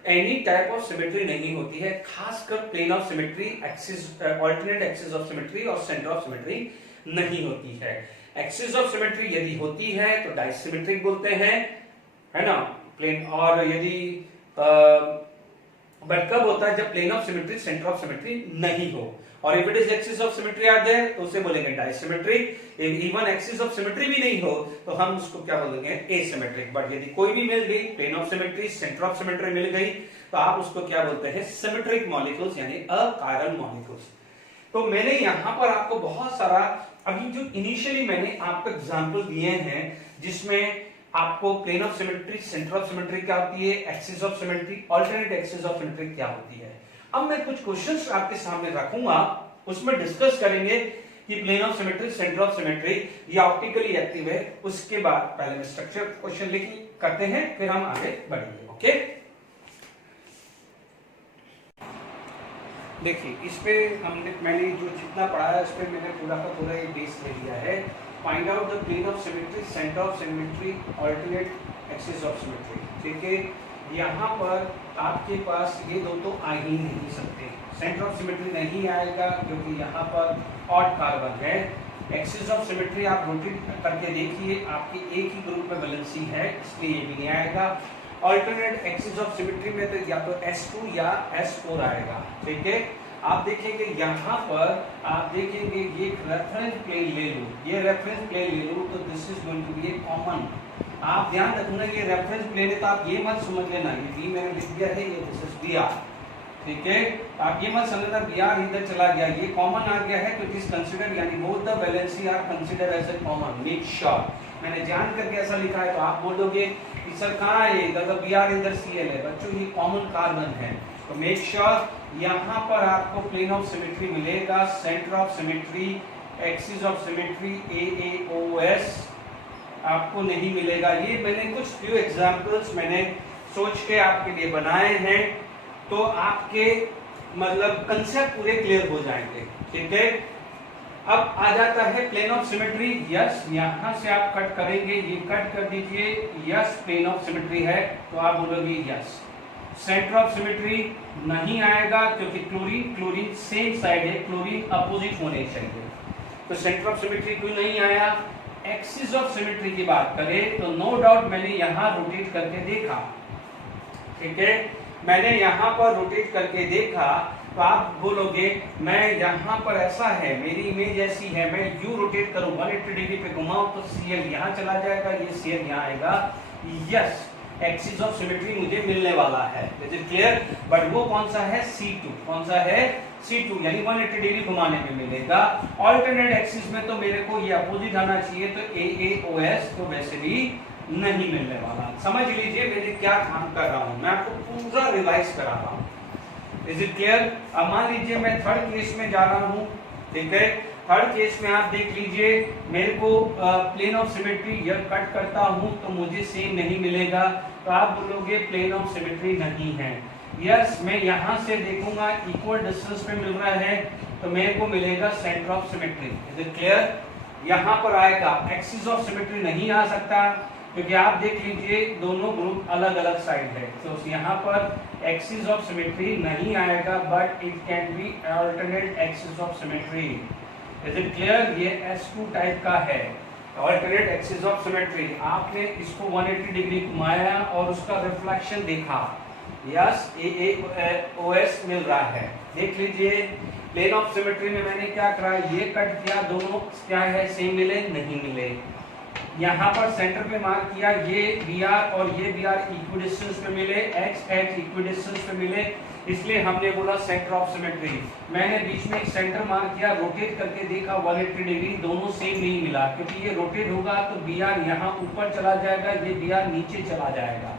एनी टाइप ऑफ सिमेट्री नहीं होती है, खासकर plane of symmetry, axis, alternate axis of symmetry और सेंटर ऑफ सिमेट्री नहीं होती है। एक्सिस ऑफ सिमेट्री यदि होती है तो डायसिमेट्रिक बोलते हैं, है ना, प्लेन, और यदि बट कब होता है, जब plane of symmetry centre of symmetry नहीं हो, और if it is axis of symmetry are there तो उसे बोलेंगे dissymmetric. Even axis of symmetry भी नहीं हो तो हम उसको क्या बोलेंगे, एसिमेट्रिक। बट यदि कोई भी मिल गई, plane of symmetry centre of symmetry मिल गई, तो आप उसको क्या बोलते हैं, सिमेट्रिक मॉलिक्यूल्स, यानी अकायरल मॉलिक्यूल्स। तो मैंने यहां पर आपको बहुत सारा, अभी जो इनिशियली मैंने आपको एग्जांपल दिए हैं जिसमें आपको plane of symmetry, centre of symmetry क्या होती है, axis of symmetry, alternate axis of symmetry क्या होती है। अब मैं कुछ क्वेश्चंस आपके सामने रखूंगा, उसमें डिस्कस करेंगे कि plane of symmetry, centre of symmetry ये ऑप्टिकली एक्टिव है। उसके बाद पहले मैं स्ट्रक्चर क्वेश्चन लिख करते हैं, फिर हम आगे बढ़ेंगे। ओके, देखिए इस पे मैंने जो जितना पढ़ा है उस पे मैंने पूरा का पूरा एक बेस ले लिया है। Find out the plane of symmetry, centre of symmetry, alternate axis of symmetry. ठीक है, यहाँ पर आपके पास ये दो तो आ ही नहीं सकते, सेंटर ऑफ सिमेट्री नहीं आएगा क्योंकि यहाँ पर ऑड कार्बन है। एक्सिस ऑफ सिमेट्री आप रोटेट करके देखिए, आपके एक ही ग्रुप में वैलेंसी है, इसलिए ये भी नहीं आएगा। अल्टरनेट एक्सिस ऑफ सिमेट्री में तो या तो S2 या S4 आएगा। ठीक है, आप देखेंगे यहाँ पर, आप देखेंगे ये रेफरेंस प्लेन ले लो, ये रेफरेंस प्लेन ले लो तो this is going to be a common. आप ध्यान रखना ये रेफरेंस प्लेन है, तो आप ये मत समझ लेना ये B मैंने लिख दिया है, ये दिस इज BR। ठीक है, आप ये मत समझना BR इधर चला गया, ये कॉमन आ गया है तो इट इज कंसीडर, यानी both the valency are consider as a common. Make sure, मैंने जान करके ऐसा लिखा है तो आप बोलोगे कि सर कहाँ है, इधर तो BR इधर Cl है, बच्चों ये कॉमन कार्बन है। तो मेक श्योर यहाँ पर आपको प्लेन ऑफ सिमेट्री मिलेगा, centre of symmetry, axis of symmetry, AAOS आपको नहीं मिलेगा। ये मैंने कुछ फ्यू एग्जांपल्स मैंने सोच के आपके लिए बनाए हैं, तो आपके मतलब कंसेप्ट पूरे क्लियर हो जाएंगे। ठीक है, अब आ जाता है प्लेन ऑफ सिमेट्री। यस, यहां से आप कट करेंगे, ये कट कर दीजिए, यस प्लेन ऑफ सिमेट्री है तो आप बोलोगे यस। सेंटर ऑफ सिमेट्री नहीं आएगा क्योंकि क्लोरीन क्लोरीन सेम साइड है, क्लोरीन अपोजिट होने चाहिए, तो सेंटर ऑफ सिमेट्री क्यों नहीं आया। एक्सिस ऑफ सिमेट्री की बात करें तो नो डाउट मैंने यहां रोटेट करके देखा। ठीक है, मैंने यहां पर रोटेट करके देखा तो आप बोलोगे मैं यहां पर ऐसा है, मेरी इमेज ऐसी है, मैं यू रोटेट करूं 180 डिग्री पे घुमाऊं तो Cl यहां चला जाएगा, ये Cl यहां आएगा। यस, एक्सिस ऑफ सिमेट्री मुझे मिलने वाला है, इज इट क्लियर। बट वो कौन सा है, C2। कौन सा है, C2, यानी 180 डिग्री घुमाने में मिलेगा। अल्टरनेट एक्सिस में तो मेरे को ये अपोजिट आना चाहिए, तो AAOS तो वैसे भी नहीं मिलने वाला। समझ लीजिए मैंने क्या काम कर रहा हूं, मैं आपको पूरा रिवाइज करा रहा हूं, इज इट क्लियर। अब मान लीजिए मैं थर्ड केस में जा रहा हूं, ठीक है। थर्ड केस में आप देख लीजिए, मेरे को प्लेन ऑफ सिमेट्री यह कट करता हूं तो मुझे सेम नहीं मिलेगा, तो आप बोलोगे प्लेन ऑफ सिमेट्री नहीं है। यस, मैं यहां से देखूंगा इक्वल डिस्टेंस पे मिल रहा है तो मेरे को मिलेगा centre of symmetry. Is it clear? यहां पर आएगा एक्सिस ऑफ सिमेट्री नहीं आ सकता क्योंकि आप देख लीजिए दोनों ग्रुप अलग अलग साइड है, तो यहाँ पर एक्सिस ऑफ सिमेट्री नहीं आएगा, but it can be alternate axis of symmetry. Is it clear? ये S2 टाइप का है, अल्टरनेट एक्सिस ऑफ सिमेट्री। आपने इसको 180 डिग्री घुमाया और उसका रिफ्लेक्शन देखा, यस OS मिल रहा है। देख लीजिए प्लेन ऑफ सिमेट्री में मैंने क्या करा, ये कट किया, दोनों क्या है सेम मिले, नहीं मिले। यहाँ पर सेंटर पे मार्क किया, ये BR और ये BR इक्विडिस्टेंस पे मिले, X इक्विडिस्टेंस पे मिले, इसलिए हमने बोला सेंटर ऑफ सिमेट्री। मैंने बीच में एक सेंटर मार्क किया, रोटेट करके देखा 180 डिग्री, दोनों सेम नहीं मिला, क्योंकि ये रोटेट होगा तो BR यहाँ ऊपर चला जाएगा, ये BR नीचे चला जाएगा,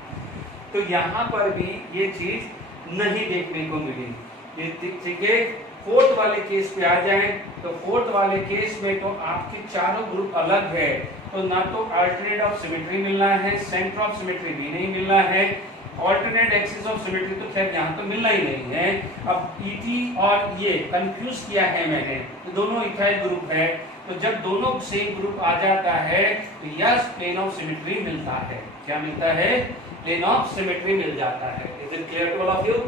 तो यहाँ पर भी ये चीज नहीं देखने को मिली। ये ठीक है। फोर्थ वाले केस पे आ जाएं, तो फोर्थ वाले केस में तो आपके चारों ग्रुप अलग है, तो ना तो अल्टरनेट ऑफ सिमेट्री मिलना है, सेंटर ऑफ सिमेट्री भी नहीं मिलना है, ऑल्टरनेट एक्सिस ऑफ सिमेट्री तो खैर यहाँ तो मिलना ही नहीं है। अब ET और ये कंफ्यूज किया है मैंने, तो दोनों इथाइल ग्रुप है, तो जब दोनों सेम ग्रुप आ जाता है तो यस प्लेन ऑफ सिमेट्री मिलता है। क्या मिलता है? प्लेन ऑफ सिमेट्री मिल जाता है। Is it clear to all of you?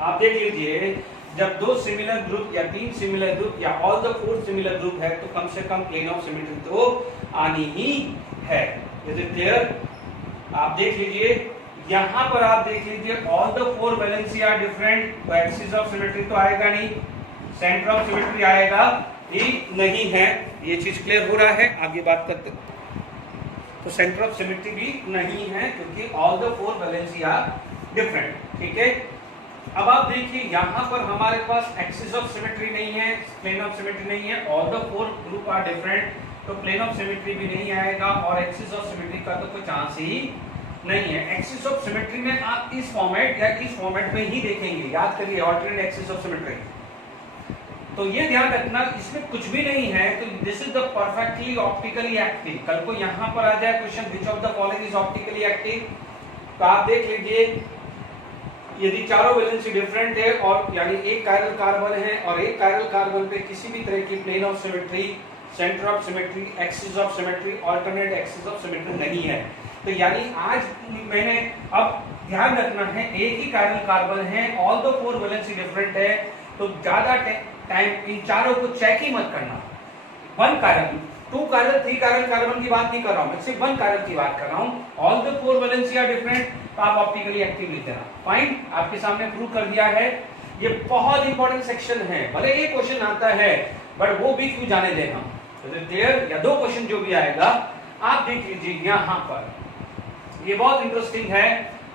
आप देख लीजिए, जब दो सिमिलर ग्रुप या तीन सिमिलर ग्रुप या all the four similar group है तो कम से कम प्लेन ऑफ सिमेट्री तो आनी ही है। Is it clear? आप देख लीजिए, यहां पर आप देख लीजिए all the four valency are different, तो एक्सिस ऑफ सिमेट्री तो आएगा नहीं, सेंटर ऑफ सिमेट्री आएगा ही नहीं है। ये चीज क्लियर हो रहा है? आगे बात करते हैं। तो सेंटर ऑफ सिमेट्री भी नहीं है क्योंकि all the four valency are different. ठीक है। अब आप देखिए यहाँ पर हमारे पास एक्सिस ऑफ सिमेट्री नहीं है, प्लेन ऑफ सिमेट्री नहीं है, all the four group are different, तो प्लेन ऑफ सिमेट्री भी नहीं आएगा और एक्सिस ऑफ सिमेट्री का तो कोई चांस ही नहीं है। एक्सिस ऑफ सिमेट्री में आप इस फॉर्मेट या इस फॉर्मेट में ही देखेंगे, याद करिए ऑल्टरनेट एक्सिस ऑफ सिमेट्री। तो ये ध्यान रखना, इसमें कुछ भी नहीं है, तो this is the perfectly optically active. कल को यहाँ पर आ जाए question which of the following is optically active, तो आप देख लीजिए यदि चारों वैलेंसी डिफरेंट है और यानी एक कायरल कार्बन है और एक कायरल कार्बन पे किसी भी तरह की plane of symmetry, centre of symmetry, axis of symmetry, alternate axis of symmetry नहीं है, तो यानी आज मैंने अब ध्यान रखना है एक ही कायरल कार्बन है, all the four valency different है, तो ज्यादा टाइम इन चारों को चेक ही मत करना। One chiral, two chiral, three chiral carbon की बात नहीं कर रहा हूं, मैं सिर्फ वन कायरल की बात कर रहा हूं। All the four valency are different, तो आप ऑप्टिकली एक्टिव लिख देना। फाइन, आपके सामने प्रूव कर दिया है। ये बहुत इंपॉर्टेंट सेक्शन है, भले एक क्वेश्चन आता है बट वो भी क्यों जाने दें हम, क्लियर? या दो क्वेश्चन जो भी आएगा आप देख लीजिए यहाँ पर, ये बहुत इंटरेस्टिंग है।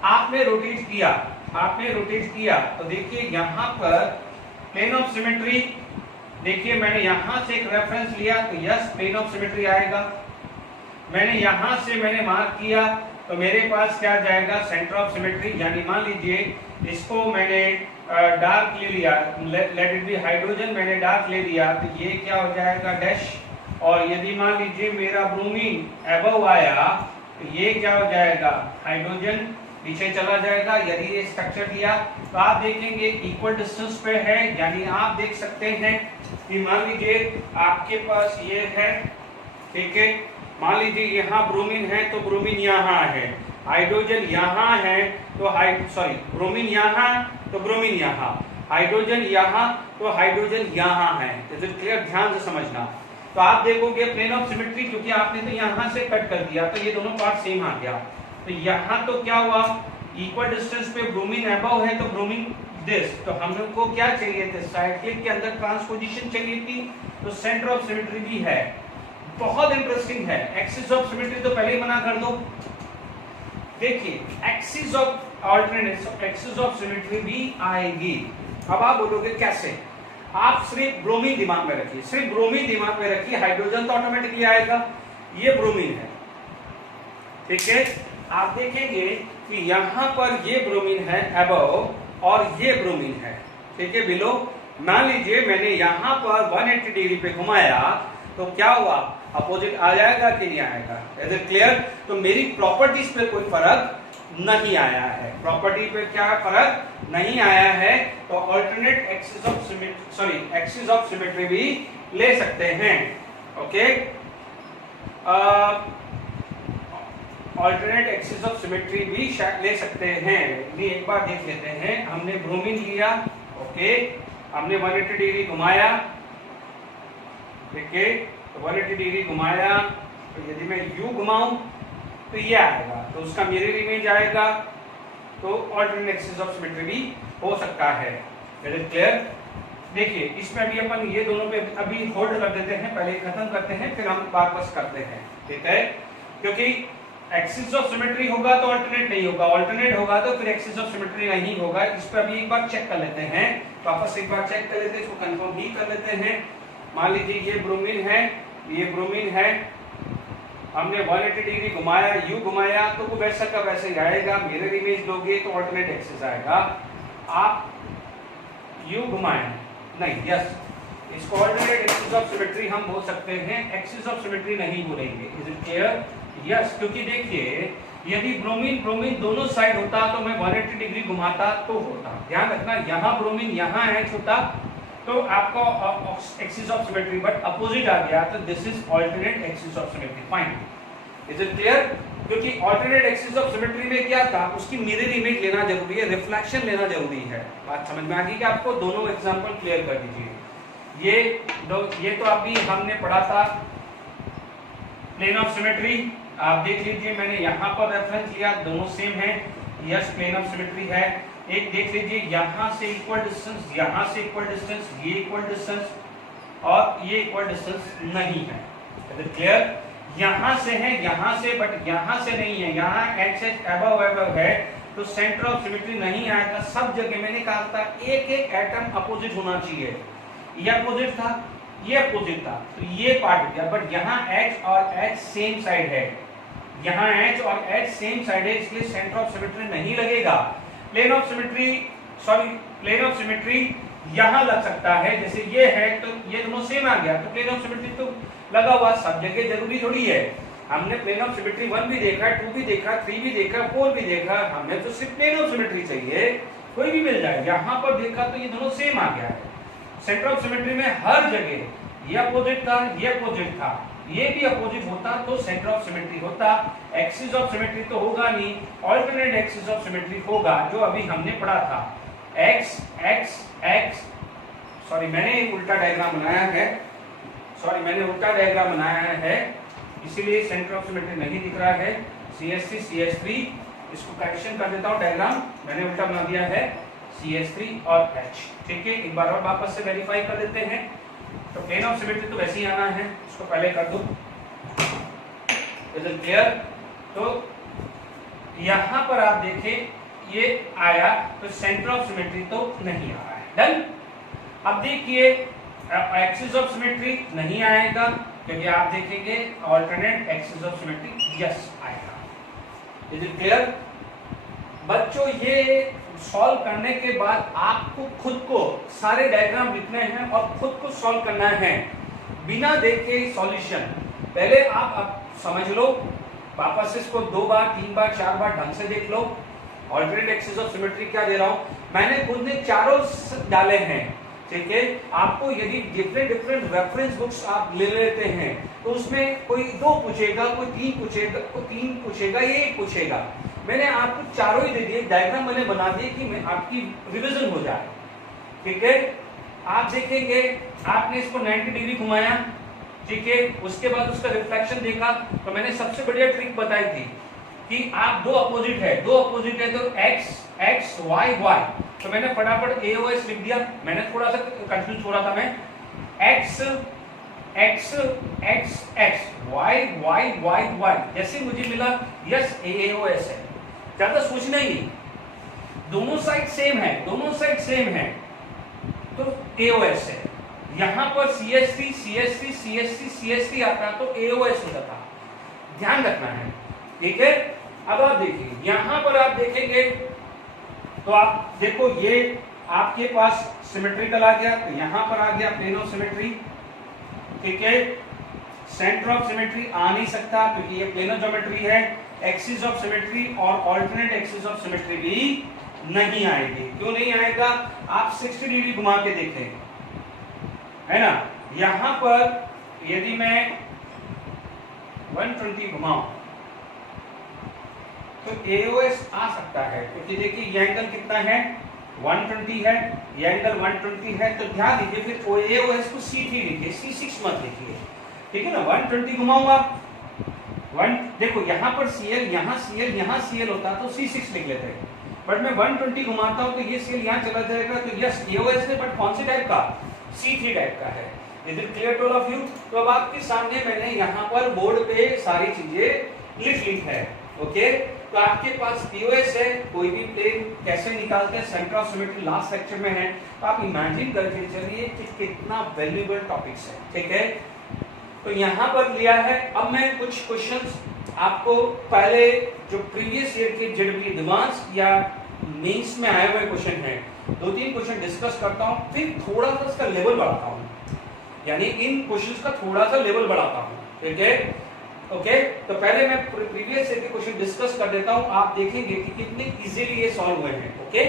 आपने रोटेट किया, तो देखिए यहाँ पर प्लेन ऑफ सिमेट्री, देखिए मैंने यहां से एक रेफरेंस लिया तो यस प्लेन ऑफ सिमेट्री आएगा। मैंने यहां से मैंने मार्क किया तो मेरे पास क्या जाएगा, सेंटर ऑफ सिमेट्री। यानी मान लीजिए इसको मैंने डार्क ले लिया, लेट इट बी हाइड्रोजन, मैंने डार्क ले लिया तो ये क्या हो जाएगा डैश, और यदि मान लीजिए मेरा ब्रोमीन अबव आया तो ये क्या हो जाएगा हाइड्रोजन, पीछे चला जाएगा। यदि ये स्ट्रक्चर लिया तो आप देखेंगे इक्वल डिस्टेंस पे है, यानी आप देख सकते हैं कि मान लीजिए आपके पास ये है, ठीक है, मान लीजिए यहाँ ब्रोमीन है तो ब्रोमीन यहाँ है, हाइड्रोजन यहाँ है तो ब्रोमीन यहाँ तो ब्रोमीन यहाँ, हाइड्रोजन यहाँ तो हाइड्रोजन यहाँ है। तो क्लियर, ध्यान से समझना। तो आप देखोगे प्लेन ऑफ सिमेट्री, क्योंकि आपने तो यहाँ से कट कर दिया तो ये दोनों पार्ट सेम आ गया, तो यहाँ तो क्या हुआ, इक्वल डिस्टेंस पे ब्रोमीन अबव है तो ब्रोमीन दिस, तो हम लोग को क्या चाहिए थे, साइक्लिक के अंदर ट्रांसपोजिशन चाहिए थी, तो सेंटर ऑफ सिमेट्री भी है। बहुत इंटरेस्टिंग है। एक्सिस ऑफ सिमेट्री तो पहले ही मना कर दो। देखिए axis of alternate axis of symmetry भी आएगी। अब आप बोलोगे कैसे, आप सिर्फ ब्रोमीन दिमाग में रखिए, सिर्फ ब्रोमीन दिमाग में रखिए, हाइड्रोजन तो ऑटोमेटिकली आएगा। ये ब्रोमीन है, ठीक है, आप देखेंगे कि यहां पर ये ब्रोमीन है अबव और ये ब्रोमीन है, ठीक है, बिलो। मान लीजिए मैंने यहाँ पर 180 डिग्री पे घुमाया तो क्या हुआ, अपोजिट आ जाएगा कि नहीं आएगा? Is it clear? तो मेरी प्रॉपर्टीज पे कोई फर्क नहीं आया है, प्रॉपर्टी पे क्या फर्क नहीं आया है, तो alternate axis of symmetry, axis of symmetry भी ले सकते हैं। Okay, alternate axis of symmetry भी ले सकते हैं। ये एक बार देख लेते हैं। हमने ब्रोमीन लिया, ओके, हमने 180 डिग्री घुमाया, ठीक है, 180 डिग्री घुमाया, तो यदि मैं यू घुमाऊं तो ये आएगा, तो उसका मिरर इमेज आएगा, तो ऑल्टरनेट एक्सिस ऑफ सिमेट्री भी हो सकता है। Is it clear? देखिए इसमें अभी अपन ये दोनों पे अभी होल्ड कर देते हैं, पहले खत्म करते हैं फिर हम वापस करते हैं, ठीक है? क्योंकि एक्सिस ऑफ सिमेट्री होगा तो ऑल्टरनेट नहीं होगा, ऑल्टरनेट होगा तो फिर एक्सिस ऑफ सिमेट्री नहीं होगा। इस पर अभी एक बार चेक कर लेते हैं, वापस एक बार चेक कर लेते हैं, इसको कंफर्म ही कर लेते हैं। मान लीजिए ये ब्रोमीन है, ये ब्रोमीन है, हमने 180 डिग्री घुमाया, यू घुमाया, तो वो वैसा का वैसे ही आएगा। मिरर इमेज लोगे तो ऑल्टरनेट एक्सिस आएगा। आप यू घुमाए नहीं, यस, इसको ऑल्टरनेट एक्सिस ऑफ सिमेट्री हम बोल सकते हैं, एक्सिस ऑफ सिमेट्री नहीं बोलेंगे। Is it clear? यस, क्योंकि देखिए यदि ब्रोमीन दोनों साइड होता तो मैं 180 डिग्री घुमाता तो होता। ध्यान रखना, यहाँ ब्रोमीन यहाँ है छोटा, तो आपका axis of symmetry, but opposite आ गया तो this is alternate axis of symmetry. Fine, is it clear? क्योंकि ऑल्टरनेट एक्सिस ऑफ सिमेट्री में क्या था, उसकी मिरर इमेज लेना जरूरी है, रिफ्लेक्शन लेना जरूरी है। बात समझ में आ गई कि आपको? दोनों एग्जांपल क्लियर कर दीजिए। ये तो अभी हमने पढ़ा था प्लेन ऑफ सिमेट्री। आप देख लीजिए, मैंने यहाँ पर रेफरेंस लिया, दोनों सेम है, यस प्लेन ऑफ सिमेट्री है। एक देख लीजिए, यहाँ से इक्वल डिस्टेंस, यहाँ से इक्वल डिस्टेंस, ये इक्वल डिस्टेंस और ये इक्वल डिस्टेंस नहीं है। Is it clear? यहाँ से है, यहाँ से, बट यहाँ से नहीं है, यहाँ एच एच अबव है, तो सेंटर ऑफ सिमेट्री नहीं आएगा। सब जगह मैंने कहा था एक एक एटम अपोजिट होना चाहिए, ये अपोजिट था, ये अपोजिट था, तो ये पार्ट गया, बट यहाँ H और H सेम साइड है, यहाँ H और H सेम साइड है, इसलिए सेंटर ऑफ सिमेट्री नहीं लगेगा। प्लेन ऑफ सिमेट्री यहाँ लग सकता है, जैसे ये है तो ये दोनों सेम आ गया, तो प्लेन ऑफ सिमेट्री तो लगा हुआ सब जगह, जरूरी थोड़ी है। हमने प्लेन ऑफ सिमेट्री 1 भी देखा, 2 भी देखा, 3 भी देखा, 4 भी देखा, हमें तो सिर्फ प्लेन ऑफ सिमेट्री चाहिए, कोई भी मिल जाए। यहाँ पर देखा तो ये दोनों सेम आ गया है। सेंटर ऑफ सिमेट्री में हर जगह ये अपोजिट था, ये अपोजिट था, ये भी अपोजिट होता तो सेंटर ऑफ सिमेट्री होता। एक्सिस ऑफ सिमेट्री तो होगा नहीं, ऑल्टरनेट एक्सिस ऑफ सिमेट्री होगा, जो अभी हमने पढ़ा था। एक्स एक्स एक्स, सॉरी मैंने उल्टा डायग्राम बनाया है, इसीलिए सेंटर ऑफ सिमेट्री नहीं दिख रहा है। CH3 CH3, इसको करेक्शन कर देता हूँ, डायग्राम मैंने उल्टा बना दिया है, CH3 और H, ठीक है। एक बार और वापस से वेरीफाई कर देते हैं। तो प्लेन ऑफ सिमेट्री तो वैसे ही आना है, इसको पहले कर दो। Is it clear? तो यहां पर आप देखें ये आया, तो सेंटर ऑफ सिमेट्री तो नहीं आ रहा है। डन? अब देखिए एक्सिस ऑफ सिमेट्री नहीं आएगा, क्योंकि आप देखेंगे alternate axis of symmetry yes आएगा। Is it clear? बच्चों ये सॉल्व करने के बाद आपको खुद को सारे डायग्राम लिखने हैं और खुद को सॉल्व करना है, बिना देखे सॉल्यूशन। पहले आप समझ लो, वापस इसको 2 बार 3 बार 4 बार ढंग से देख लो। ऑल्टरनेट एक्सिस ऑफ सिमेट्री क्या दे रहा हूं मैंने, खुद ने चारों डाले हैं, ठीक है। आपको यदि डिफरेंट रेफरेंस बुक्स आप ले लेते हैं तो उसमें कोई 2 पूछेगा, कोई 3 पूछेगा, कोई 3 पूछेगा, ये 1 पूछेगा। मैंने आपको चारों ही दे दिए, डायग्राम मैंने बना दिए कि मैं आपकी रिवीजन हो जाए, ठीक है। आप देखेंगे आपने इसको 90 डिग्री घुमाया, ठीक है, उसके बाद उसका रिफ्लेक्शन देखा, तो मैंने सबसे बढ़िया ट्रिक बताई थी कि आप 2 अपोजिट है तो x y y, तो मैंने फटाफट AOS लिख दिया। मैंने थोड़ा सा कंफ्यूज हो रहा था मैं, x x x x y y y y, जैसे मुझे मिला यस AOS है, ज्यादा सोचना ही नहीं, दोनों साइड सेम है तो AOS है। यहां पर CH3 आता तो AOS होता था, ध्यान रखना है, ठीक है। अब आप देखिए, यहां पर आप देखेंगे तो आप देखो ये आपके पास सिमेट्रिकल आ गया, तो यहां पर आ गया प्लेन ऑफ सिमेट्री। ठीक है, सेंटर ऑफ सिमेट्री आ नहीं सकता क्योंकि ये प्लेन ऑफ ज्योमेट्री है। एक्सिस ऑफ सिमेट्री और ऑल्टरनेट एक्सिस ऑफ सिमेट्री भी नहीं आएगी। क्यों नहीं आएगा? आप 60 डिग्री घुमा के देखें, है ना। यहां पर यदि मैं 120 घुमाऊं तो एओएस आ सकता है, क्योंकि देखिए ये एंगल कितना है, 120 है, ये एंगल 120 है। तो ध्यान दीजिए, फिर एओएस को C3 लिखिए, C6 मत लिखिए। ठीक है ना, 120 घुमाऊंगा, देखो यहाँ पर CL, यहाँ CL, यहाँ CL होता तो C6 लिख लेते हैं, बट मैं 120 घुमाता हूँ तो ये CL यहाँ चला जाएगा। तो यस एओएस है, बट कौन से टाइप का? C3 टाइप का है। Is it clear to all of you? तो अब आपके सामने मैंने यहाँ पर बोर्ड पे सारी चीजें लिख ली है। ओके, तो आपके पास पीओएस है, कोई भी प्लेन कैसे निकालते हैं, centre of symmetry last lecture में है, तो आप इमेजिन करके चलिए कि कितना वैल्यूएबल टॉपिक्स है। ठीक है, तो यहाँ पर लिया है। अब मैं कुछ क्वेश्चंस आपको पहले जो प्रीवियस ईयर के जेडब्ल्यू एडवांस या मेंस में आए हुए क्वेश्चन हैं, 2-3 क्वेश्चन डिस्कस करता हूँ, फिर थोड़ा सा इसका लेवल बढ़ाता हूँ, यानी इन क्वेश्चंस का थोड़ा सा लेवल बढ़ाता हूँ। ठीक है, ओके, तो पहले मैं प्रीवियस ईयर के क्वेश्चन डिस्कस कर देता हूँ, आप देखेंगे कि कितने इजीली ये सॉल्व हुए हैं। ओके,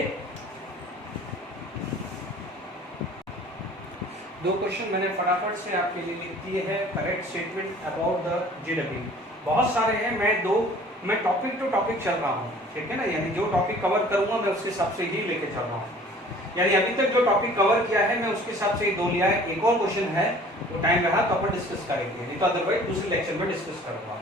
2 क्वेश्चन मैंने फटाफट से आपके लिए लिख दिए हैं। Correct statement about the JW, बहुत सारे हैं, मैं टॉपिक टू टॉपिक चल रहा हूँ। ठीक है ना, यानी जो टॉपिक कवर करूंगा मैं उसके हिसाब से ही लेके चल रहा हूँ, यानी अभी तक जो टॉपिक कवर किया है मैं उसके हिसाब से ही 2 लिया है। एक और क्वेश्चन है, वो टाइम रहा तो अपन डिस्कस करेंगे, नहीं तो अदरवाइज दूसरे लेक्चर में डिस्कस करूंगा।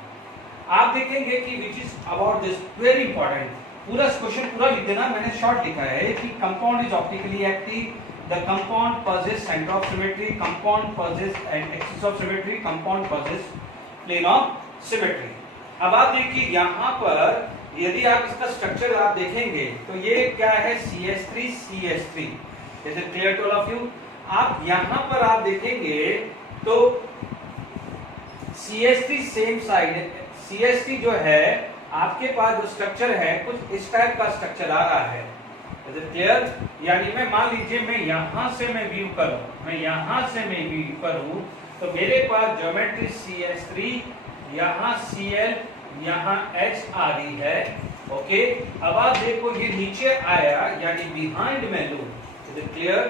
आप देखेंगे कि which is about this very important, पूरा क्वेश्चन पूरा लिख देना, मैंने शॉर्ट लिखा है कि compound is optically active, the compound possesses centre of symmetry, compound possesses an axis of symmetry, compound possesses plane of symmetry. अब आप देखिए यहाँ पर यदि आप इसका स्ट्रक्चर आप देखेंगे तो ये क्या है, CH3 CH3। Is it clear to all of you? आप यहाँ पर आप देखेंगे तो CH3 सेम साइड, CH3 जो है आपके पास जो स्ट्रक्चर है कुछ इस टाइप का स्ट्रक्चर आ रहा है। Is it clear? यानी मैं मान लीजिए मैं यहाँ से मैं व्यू करूं, मैं यहाँ से मैं व्यू करूं तो मेरे पास ज्योमेट्री CH3, यहाँ CL, यहाँ H आ रही है। ओके, अब आप देखो ये नीचे आया, यानी बिहाइंड में लूं। Is it clear?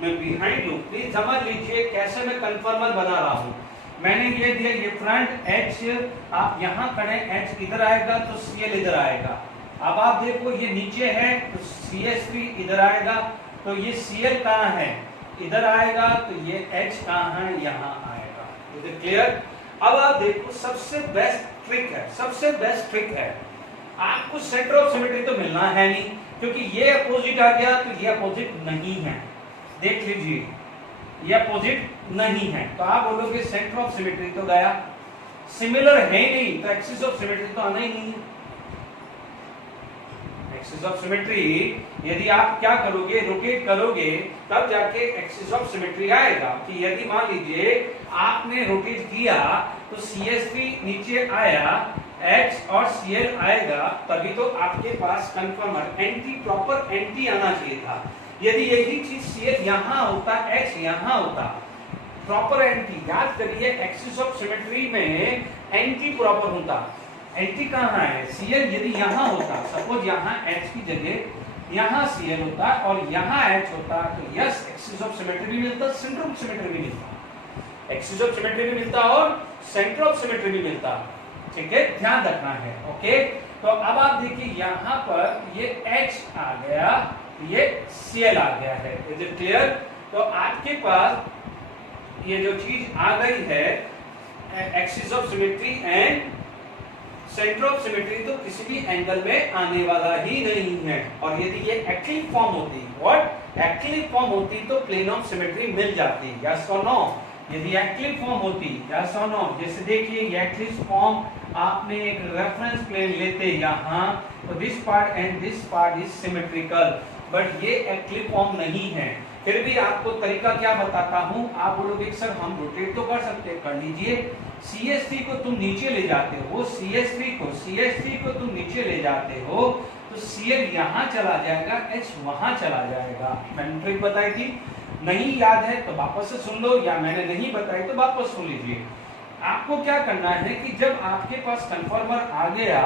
मैं बिहाइंड लूं, प्लीज समझ लीजिए कैसे मैं कन्फर्मर बना रहा हूं। मैंने ये दिया, ये फ्रंट H, आप यहाँ खड़े, H इधर आएगा तो CL इधर आएगा। अब आप देखो ये नीचे है तो CH3 इधर आएगा, तो ये CL कहाँ है, इधर आएगा, तो ये H कहाँ है, यहाँ आएगा। Is it clear? अब आप देखो सबसे बेस्ट ट्रिक है, सबसे बेस्ट ट्रिक है, आपको सेंटर ऑफ सिमेट्री तो मिलना है नहीं, क्योंकि ये अपोजिट आ गया तो ये अपोजिट नहीं है। देख लीजिए ये अपोजिट नहीं है, तो आप बोलोगे सेंटर ऑफ सिमेट्री तो गया, सिमिलर है नहीं तो एक्सिस ऑफ सिमेट्री तो आना ही नहीं। एक्सिस ऑफ सिमेट्री यदि आप क्या करोगे, रोटेट करोगे तब जाके एक्सिस ऑफ सिमेट्री आएगा। कि यदि मान लीजिए आपने रोटेट किया तो CH3 नीचे आया, H और CL आएगा, तभी तो आपके पास कन्फर्मर एंटी, प्रॉपर एंटी आना चाहिए था। यदि यही चीज CL यहाँ होता, H यहाँ होता, प्रॉपर एंटी, याद करिए एक्सिस ऑफ सिमेट्री में एंटी प्रॉपर होता। एंटी कहाँ है, CL यदि यहाँ होता, सपोज यहाँ H की जगह यहाँ CL होता और यहाँ H होता, तो यस एक्सिस ऑफ सिमेट्री भी मिलता, सेंटर ऑफ सिमेट्री भी मिलता, एक्सिस ऑफ सिमेट्री भी मिलता और सेंटर ऑफ सिमेट्री भी मिलता। ठीक है, ध्यान रखना है। ओके, तो अब आप देखिए यहाँ पर ये H आ गया, ये CL आ गया है। Is it clear? तो आपके पास ये जो चीज आ गई है axis of symmetry and centre of symmetry, तो किसी भी एंगल में आने वाला ही नहीं है। और यदि ये एक्टिव फॉर्म होती, व्हाट एक्टिव फॉर्म होती, तो प्लेन ऑफ सिमेट्री मिल जाती। यस और नो? यदि एक्टिव फॉर्म होती, यस और नो? जैसे देखिए ये एक्टिव फॉर्म, आपने एक रेफरेंस प्लेन लेते यहाँ, तो this part and this part is symmetrical, but ये एक्टिव फॉर्म नहीं है। फिर भी आपको तरीका क्या बताता हूं, आप बोलोगे सर हम रोटेट तो कर सकते हैं, कर लीजिए। CH3 को तुम नीचे ले जाते हो, CH3 को तुम नीचे ले जाते हो, तो CL यहाँ चला जाएगा, H वहां चला जाएगा। मैंने ट्रिक बताई थी। नहीं याद है तो वापस से सुन लो, या मैंने नहीं बताई तो वापस सुन लीजिए। आपको क्या करना है कि जब आपके पास कन्फर्मर आ गया,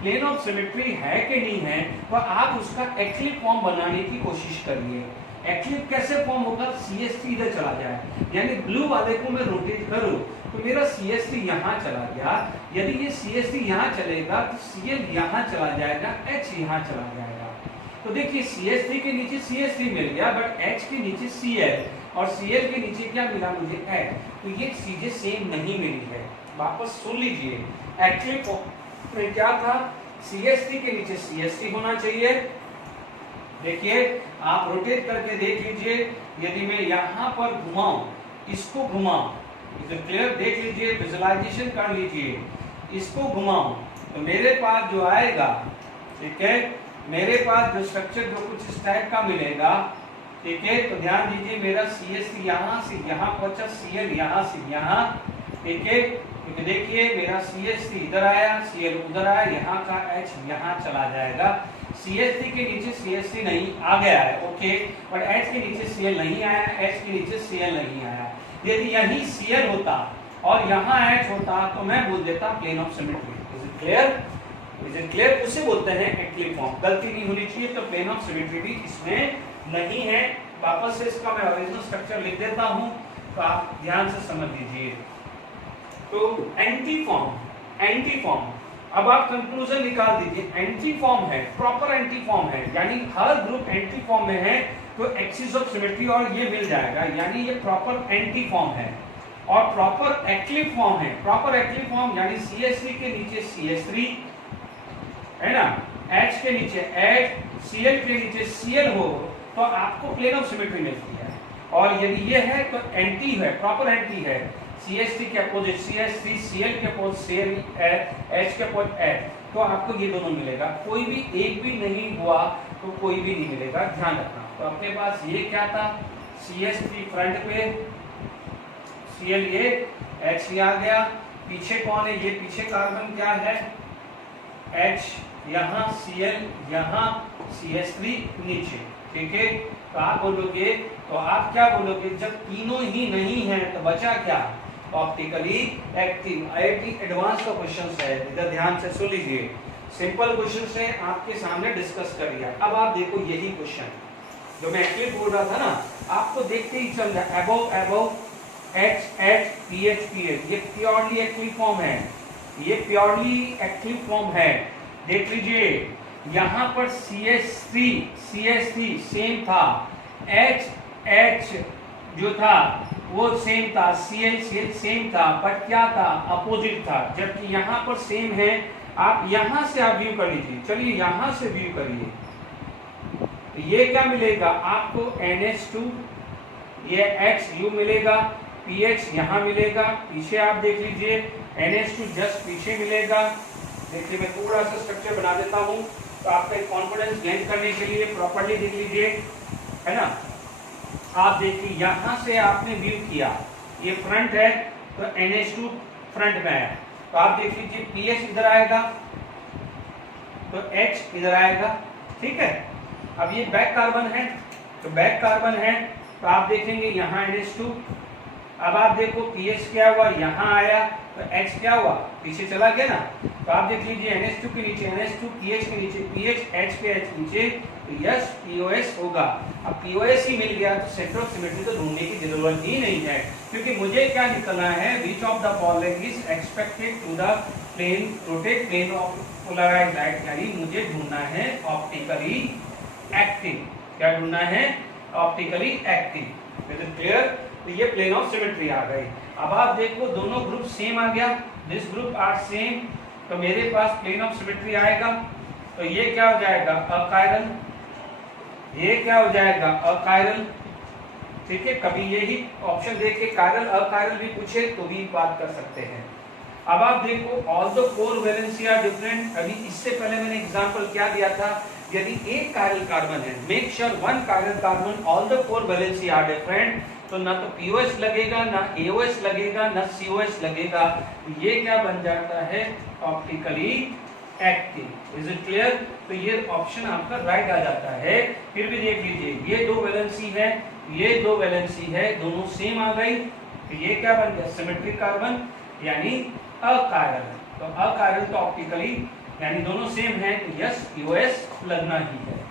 प्लेन ऑफ सिमेट्री है कि नहीं है, तो आप उसका एक्लिप फॉर्म बनाने की कोशिश करिए। एक्लिप कैसे फॉर्म होगा, CST इधर चला जाए, यानी ब्लू वाले को मैं रोटेट करूं तो मेरा CST यहाँ चला गया। यदि ये CST यहाँ चलेगा तो CL यहाँ चला जाएगा, H यहाँ चला जाएगा। तो देखिए CST के नीचे CST मिल गया, बट H के नीचे CL, और CL के नीचे क्या मिला मुझे, H। तो ये चीजें सेम नहीं मिली है। वापस सुन लीजिए, एक्लिप में क्या था, CST के नीचे CST होना चाहिए। देखिए आप रोटेट करके देख लीजिए, यदि मैं यहाँ पर घुमाऊं, इसको घुमाऊं, तो क्लियर देख लीजिए, विजुअलाइजेशन कर लीजिए, इसको घुमाऊं तो मेरे पास जो आएगा, ठीक है, मेरे पास जो स्ट्रक्चर जो कुछ इस टाइप का मिलेगा, ठीक है। तो ध्यान दीजिए, मेरा CST यहाँ से यहाँ पहुंचा, CL यहाँ से यहाँ, ठीक है। क्योंकि देखिए मेरा CST इधर आया, CL उधर आया, यहाँ का H यहाँ चला जाएगा। CST के नीचे CST नहीं आ गया है, ओके, बट H के नीचे CL नहीं आया, H के नीचे CL नहीं आया। यदि यही CL होता और यहाँ H होता तो मैं बोल देता plane of symmetry. Is it clear? Is it clear? उसे बोलते हैं एक्लिप फॉर्म। गलती नहीं होनी चाहिए, तो प्लेन ऑफ सिमेट्री भी इसमें नहीं है। वापस से इसका मैं ओरिजिनल स्ट्रक्चर लिख देता हूं, तो आप ध्यान से समझ लीजिए। तो एंटी फॉर्म, अब आप कंक्लूजन निकाल दीजिए। एंटी फॉर्म है, प्रॉपर एंटी फॉर्म है, यानी हर ग्रुप एंटी फॉर्म में है तो एक्सिस ऑफ सिमेट्री और ये मिल जाएगा, यानी ये प्रॉपर एंटी फॉर्म है। और प्रॉपर एक्लिप फॉर्म है, प्रॉपर एक्लिप फॉर्म यानी CST के नीचे CH3 है ना, H के नीचे H, CL के नीचे CL हो तो आपको प्लेन ऑफ सिमेट्री मिलती है। और यदि ये है तो एंटी है, प्रॉपर एंटी है, CST के अपोजिट CH3, CL के अपोजिट CL, H के अपोजिट H, तो आपको ये दोनों मिलेगा। कोई भी एक भी नहीं हुआ तो कोई भी नहीं मिलेगा, ध्यान रखना। तो अपने पास ये क्या था, CH3 फ्रंट पे, CL ये, H ये आ गया, पीछे कौन है, ये पीछे कार्बन क्या है, H यहाँ, CL यहाँ, CH3 नीचे, ठीक है। तो आप बोलोगे, तो आप क्या बोलोगे, जब तीनों ही नहीं है तो बचा क्या, ऑप्टिकली एक्टिव। IIT एडवांस का क्वेश्चन है, इधर ध्यान से सुन लीजिए, सिंपल क्वेश्चन से आपके सामने डिस्कस कर लिया। अब आप देखो यही क्वेश्चन जो मैं एक्टिव बोल रहा था ना, आपको देखते ही चल रहा है, अबव H PH ये प्योरली एक्टिव फॉर्म है, ये प्योरली एक्टिव फॉर्म है। देख लीजिए यहाँ पर CH3 सेम था, H जो था वो सेम था, CL सेम था, बट क्या था, अपोजिट था। जबकि यहाँ पर सेम है, आप यहाँ से आप व्यू कर लीजिए, चलिए यहाँ से व्यू करिए, ये क्या मिलेगा आपको, NH2, ये HU मिलेगा, PH यहाँ मिलेगा, पीछे आप देख लीजिए NH2 जस्ट पीछे मिलेगा। देखिए मैं थोड़ा सा स्ट्रक्चर बना देता हूँ तो आपका कॉन्फिडेंस गेन करने के लिए प्रॉपर्ली देख लीजिए, है ना। आप देखिए यहाँ से आपने व्यू किया, ये फ्रंट है तो NH2 फ्रंट में है, तो आप देख लीजिए PH इधर आएगा तो H इधर आएगा, ठीक है। अब ये बैक कार्बन है, तो बैक कार्बन है तो आप देखेंगे यहाँ NH2। अब आप देखो PH क्या हुआ, यहाँ आया तो H क्या हुआ, पीछे चला गया ना। तो आप देख लीजिए NH2 के नीचे NH2, PH के नीचे PH, H के H नीचे, तो यस POS होगा। अब POS ही मिल गया तो सेंटर ऑफ सिमेट्री तो ढूंढने की जरूरत ही नहीं है, क्योंकि मुझे क्या निकलना है, which of the following is expected to the plane rotate plane of polarised light, यानी मुझे ढूंढना है ऑप्टिकली एक्टिव। क्या ढूंढना है, optically active. Is it clear? तो ये प्लेन ऑफ सिमेट्री आ गई। अब आप देखो दोनों ग्रुप सेम आ गया, दिस ग्रुप आर सेम, तो मेरे पास प्लेन ऑफ सिमेट्री आएगा। तो ये क्या हो जाएगा, अकायरल, ये क्या हो जाएगा, अकायरल, ठीक है। कभी यही ऑप्शन देख के कायरल अकायरल भी पूछे तो भी बात कर सकते हैं। अब आप देखो all the 4 valency are different. अभी इससे पहले मैंने एग्जांपल क्या दिया था, यदि एक कायरल कार्बन है, make sure 1 chiral carbon all the 4 valency are different, तो ना तो POS लगेगा, ना AOS लगेगा, ना COS लगेगा। ये क्या बन जाता है, optically active. Is it clear? तो ये ऑप्शन आपका राइट आ जाता है। फिर भी देख लीजिए ये 2 वैलेंसी है, ये दो वैलेंसी है दोनों सेम आ गई, तो ये क्या बन गया सिमेट्रिक कार्बन यानी अकायरल। तो अकायरल तो ऑप्टिकली यानी दोनों सेम है, तो यस यूएस लगना ही है।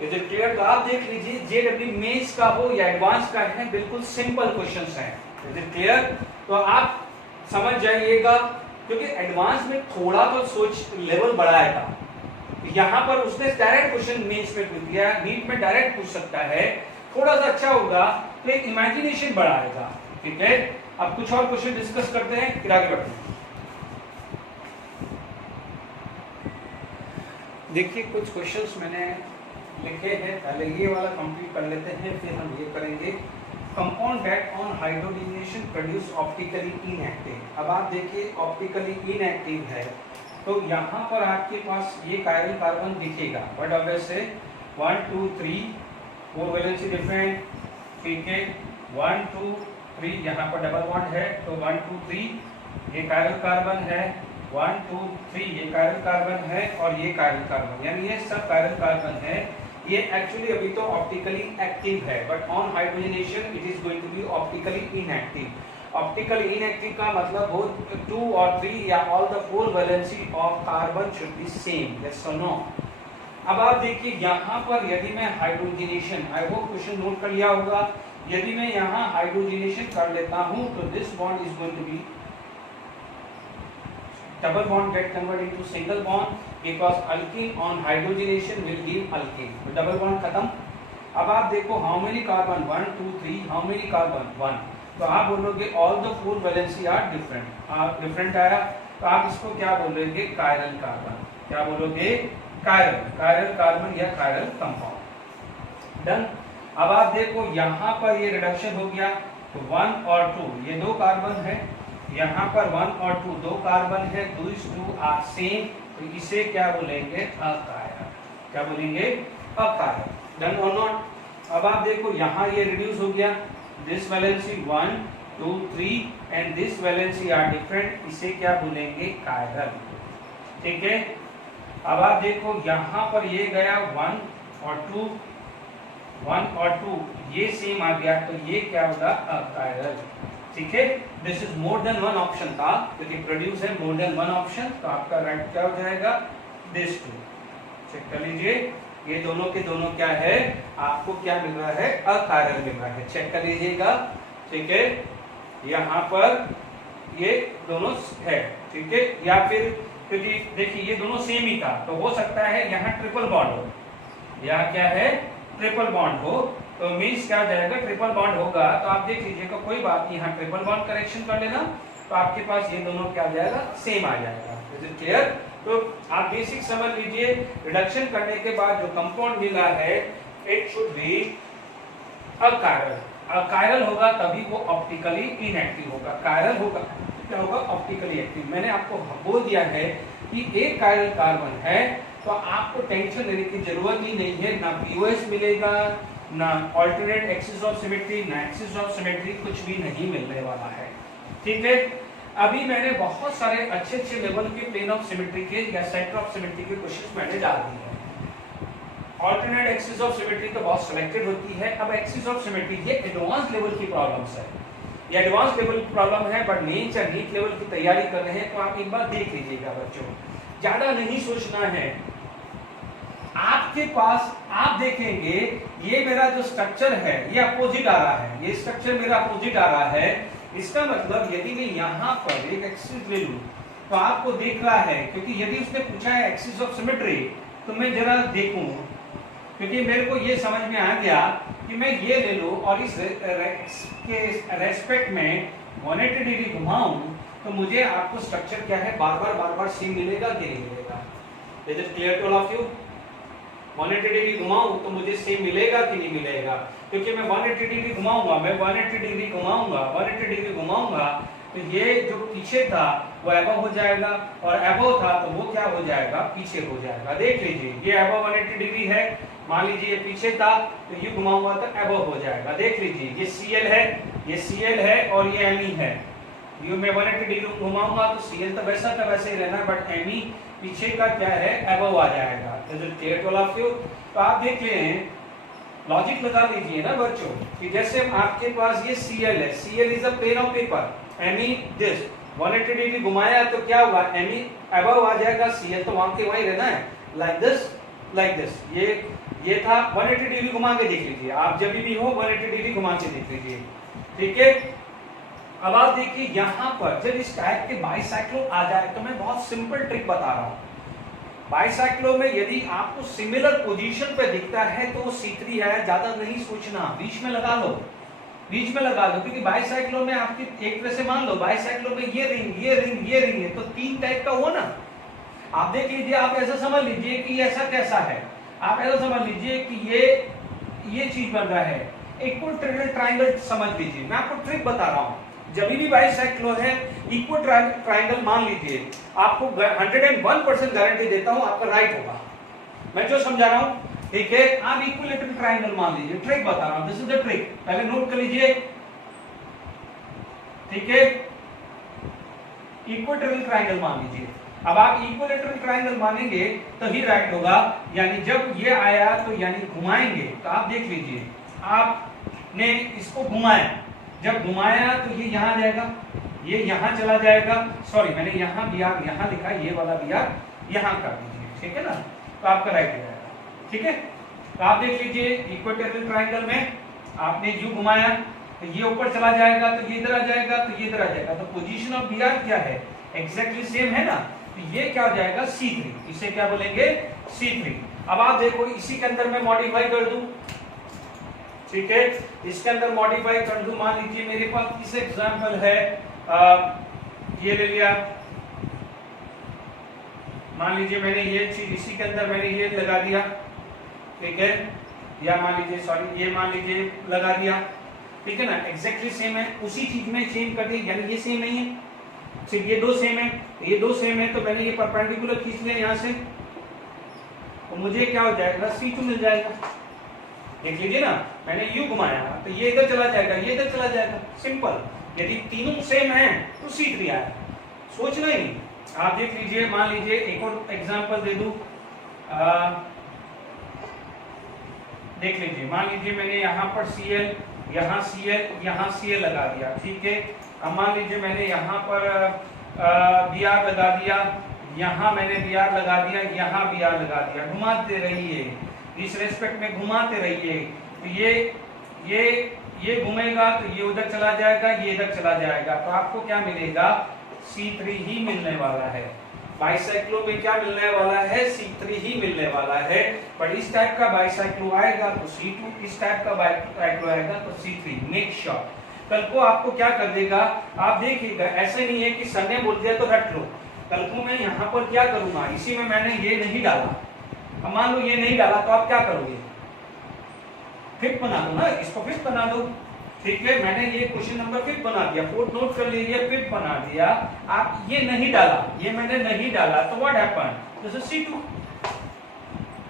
Is it clear? तो आप देख लीजिए जेडब्ल्यू मेंस का हो या एडवांस का है, बिल्कुल सिंपल क्वेश्चंस हैं। Is it clear? तो आप समझ जाइएगा, क्योंकि एडवांस में थोड़ा तो सोच लेवल बढ़ाएगा। यहाँ पर उसने डायरेक्ट क्वेश्चन मेंस में पूछ दिया, नीट में डायरेक्ट पूछ सकता है, थोड़ा सा अच्छा होगा तो एक इमेजिनेशन बढ़ाएगा। ठीक है, अब कुछ और क्वेश्चन डिस्कस करते हैं फिर आगे बढ़ते हैं। देखिए कुछ क्वेश्चंस मैंने लिखे हैं, पहले ये वाला कंप्लीट कर लेते हैं फिर हम ये करेंगे। Compound that on hydrogenation produce optically inactive. अब आप देखिए ऑप्टिकली इनएक्टिव है, तो यहाँ पर आपके पास ये कायरल कार्बन दिखेगा, बट ऑब्वियसली 1 2 3 4 वैलेंसी डिफरेंट। ठीक है, 1 2 3 यहाँ पर डबल बॉन्ड है, तो 1 2 3 ये कायरल कार्बन है, 1 2 3 ये कायरल कार्बन है और ये कायरल कार्बन, यानी ये सब कायरल कार्बन है। ये एक्चुअली अभी तो ऑप्टिकली एक्टिव है, but on hydrogenation it is going to be optically inactive. Optically inactive का मतलब हो 2 और 3 या all the 4 valency of carbon should be same, yes और नो। अब आप देखिए यहाँ पर यदि मैं hydrogenation, I hope question note कर लिया होगा, यदि मैं यहाँ हाइड्रोजनेशन कर लेता हूँ तो this bond is going to be double bond get converted into single bond because alkene on hydrogenation will give alkene, तो double bond खत्म। अब आप देखो how many carbon 1 2 3 how many carbon 1, तो आप बोलोगे all the 4 valency are different, different आया, तो आप इसको क्या बोलोगे कायरल कार्बन, क्या बोलोगे कायरल कार्बन या कायरल कंपाउंड। डन। अब आप देखो यहाँ पर ये रिडक्शन हो गया, तो 1 और 2 ये दो कार्बन है, यहाँ पर 1 और 2 दो कार्बन है, 2 आर सेम, तो इसे क्या बोलेंगे अकायरल, क्या बोलेंगे अकायरल। डन और नॉट? अब आप देखो यहाँ ये रिड्यूस हो गया, this valency 1 2 3 and this valency are different, इसे क्या बोलेंगे कायरल। ठीक है, अब आप देखो यहाँ पर ये गया 1 और 2 1 और 2 ये सेम आ गया, तो ये क्या होगा अकायरल। ठीक है, this is more than one option था, क्योंकि प्रोड्यूस है मोर देन वन ऑप्शन, तो आपका राइट क्या हो जाएगा दिस टू। चेक कर लीजिए, ये दोनों के दोनों क्या है, आपको क्या मिल रहा है अकायरल मिल रहा है, चेक कर लीजिएगा। ठीक है, यहाँ पर ये दोनों है, ठीक है, या फिर क्योंकि देखिए ये दोनों सेम ही था, तो हो सकता है यहाँ ट्रिपल बॉन्ड हो, यहाँ क्या है ट्रिपल बॉन्ड हो, तो मीन्स क्या जाएगा ट्रिपल बॉन्ड होगा, तो आप देख लीजिएगा कोई बात नहीं, यहाँ ट्रिपल बॉन्ड करेक्शन कर लेना, तो आपके पास ये दोनों क्या आ जाएगा सेम आ जाएगा। Is it clear? तो आप बेसिक समझ लीजिए, रिडक्शन करने के बाद जो कंपाउंड मिला है it should be achiral. Achiral होगा तभी वो ऑप्टिकली इनएक्टिव होगा, कायरल होगा क्या होगा ऑप्टिकली एक्टिव। मैंने आपको बोल दिया है कि एक कायरल कार्बन है, तो आपको टेंशन लेने की जरूरत ही नहीं है, ना पीओएस मिलेगा, ना ऑल्टरनेट एक्सिस ऑफ सिमेट्री, ना एक्सिस ऑफ सिमेट्री, कुछ भी नहीं मिलने वाला है। ठीक है, अभी मैंने बहुत सारे अच्छे अच्छे लेवल के प्लेन ऑफ सिमेट्री के या सेंटर ऑफ सिमेट्री के क्वेश्चंस मैंने डाल दिए हैं। ऑल्टरनेट एक्सिस ऑफ सिमेट्री तो बहुत सिलेक्टेड होती है, अब एक्सिस ऑफ सिमेट्री ये एडवांस लेवल की प्रॉब्लम्स है, ये एडवांस लेवल की प्रॉब्लम है, बट मेंस या नीट लेवल की तैयारी कर रहे हैं तो आप एक बार देख लीजिएगा बच्चों, ज्यादा नहीं सोचना है। आपके पास आप देखेंगे ये मेरा जो स्ट्रक्चर है ये अपोजिट आ रहा है, ये स्ट्रक्चर मेरा अपोजिट आ रहा है, इसका मतलब यदि मैं यहाँ पर एक एक्सिस ले लूं तो आपको देख रहा है, क्योंकि यदि उसने पूछा है एक्सिस ऑफ सिमेट्री तो मैं जरा देखूं, क्योंकि मेरे को ये समझ में आ गया कि मैं ये ले लूं और इस के रेस्पेक्ट में 180 डिग्री घुमाऊं तो मुझे आपको स्ट्रक्चर क्या है बार बार सेम मिलेगा कि नहीं मिलेगा। Is it clear to all of you? 180 degree घुमाऊं तो मुझे सेम मिलेगा कि नहीं मिलेगा, क्योंकि मैं 180 डिग्री घुमाऊंगा, मैं 180 डिग्री घुमाऊंगा, 180 डिग्री घुमाऊंगा, तो ये जो पीछे था वो एबव हो जाएगा, और एबव था तो वो क्या हो जाएगा पीछे हो जाएगा। देख लीजिए ये एबव 180 डिग्री है, मान लीजिए ये पीछे था तो ये घुमाऊंगा तो एबव हो जाएगा। देख लीजिए ये Cl है, ये Cl है और ये Me है, ये मैं 180 डिग्री घुमाऊंगा तो Cl तो वैसा का वैसे ही रहना, बट Me पीछे का क्या है एबव आ जाएगा। तो आप देख लें लॉजिक लगा लीजिए ना बच्चों कि जैसे आपके पास ये Cl है, Cl is a plane of paper, Me this 180 degree घुमाया तो क्या हुआ, Me अबव आ जाएगा, Cl तो वहां के वहीं रहना है, लाइक दिस ये था 180 डिग्री घुमा के देख लीजिए, आप जब भी हो 180 डिग्री घुमा के देख लीजिए, ठीक है। अब आप देखिए यहां पर जब इस टाइप के बाइसाइक्लो आ जाए तो मैं बहुत सिंपल ट्रिक बता रहा हूं। बाइसाइक्लो में यदि आपको सिमिलर पोजीशन पे दिखता है तो वो C3 है, ज्यादा नहीं सोचना, बीच में लगा लो क्योंकि बाइसाइक्लो में आपकी एक तरह से मान लो बाइसाइक्लो में ये रिंग है तो तीन टाइप का हुआ ना। आप देख लीजिए, आप ऐसा समझ लीजिए कि ऐसा कैसा है, आप ऐसा समझ लीजिए कि ये चीज बन रहा है, इक्विलैटरल ट्रायंगल समझ लीजिए। मैं आपको ट्रिक बता रहा हूं, जब भी बाइसेक्लो है इक्वल ट्रायंगल मान लीजिए, आपको 101% गारंटी देता हूं आपका राइट होगा, मैं जो समझा रहा हूं, ठीक है। आप इक्विलैटरल ट्रायंगल मान लीजिए, ट्रिक बता रहा हूं, दिस इज द ट्रिक, पहले नोट कर लीजिए, ठीक है। इक्विलैटरल ट्रायंगल मान लीजिए, अब आप इक्विलैटरल ट्रायंगल मानेंगे तो ही राइट होगा, यानी जब ये आया तो यानी घुमाएंगे तो आप देख लीजिए, आपने इसको घुमाया, जब घुमाया तो ये यहां जाएगा, ये यहां चला जाएगा, सॉरी मैंने यहां बियार यहां लिखा, ये वाला बियार यहां कर दीजिए, ठीक है ना, तो आपका राइट हो जाएगा, ठीक है। तो आप देख लीजिए इक्विलैटरल ट्रायंगल में आपने यू घुमाया तो ये ऊपर चला जाएगा, तो ये इधर आ जाएगा, तो ये इधर आ जाएगा, तो पोजीशन ऑफ बियार क्या है, एग्जैक्टली सेम है ना, तो ये क्या हो जाएगा C3, इसे क्या बोलेंगे C3। अब आप देखो इसी के अंदर मैं मॉडिफाई कर दूं, ठीक है, इसके अंदर मॉडिफाई कर दूं, मान लीजिए मेरे पास किस एग्जांपल है, ये ले लिया, मान लीजिए मैंने ये चीज इसी के अंदर मैंने ये लगा दिया, ठीक है, या मान लीजिए सॉरी ये मान लीजिए लगा दिया, ठीक है ना, एग्जैक्टली सेम है, उसी चीज में चेंज कर दी, यानी ये सेम नहीं है, सिर्फ ये दो सेम है, ये दो सेम है, तो मैंने ये परपेंडिकुलर खींच लिया यहां से, तो मुझे क्या हो जाएगा C2 मिल जाएगा, देख लीजिए ना, मैंने यू घुमाया तो ये इधर चला जाएगा, ये इधर चला जाएगा, सिंपल। यदि तीनों सेम हैं तो C3 आया, सोचना ही नहीं। आप देख लीजिए, मान लीजिए एक और एग्जांपल दे दूं, देख लीजिए, मान लीजिए मैंने यहाँ पर Cl, यहाँ Cl, यहाँ Cl लगा दिया, ठीक है। अब मान लीजिए मैंने यहाँ पर Br लगा दिया, यहाँ मैंने Br लगा दिया, यहाँ Br लगा दिया, घुमाते रहिए, इस रेस्पेक्ट में घुमाते रहिए, तो ये घूमेगा तो ये उधर चला जाएगा, ये इधर चला जाएगा, तो आपको क्या मिलेगा C3 ही मिलने वाला है। बाइसाइक्लो में क्या मिलने वाला है, C3 ही मिलने वाला है। पर इस टाइप का बाइसाइक्लो आएगा तो C2, इस टाइप का बाइसाइक्लो आएगा तो C3, मेक श्योर। कल को आपको क्या कर देगा, आप देखिएगा, ऐसे नहीं है कि सर ने बोल दिया तो रट लो, कल को मैं यहाँ पर क्या करूंगा, इसी में मैंने ये नहीं डाला, अब मान लो ये नहीं डाला तो आप क्या करोगे, फिट बना दो ना, इसको फिट बना दो, ठीक है। मैंने ये क्वेश्चन नंबर फिट बना दिया, फोर्थ नोट कर लीजिए, फिट बना दिया, आप ये नहीं डाला, ये मैंने नहीं डाला, तो what happen, this is C2,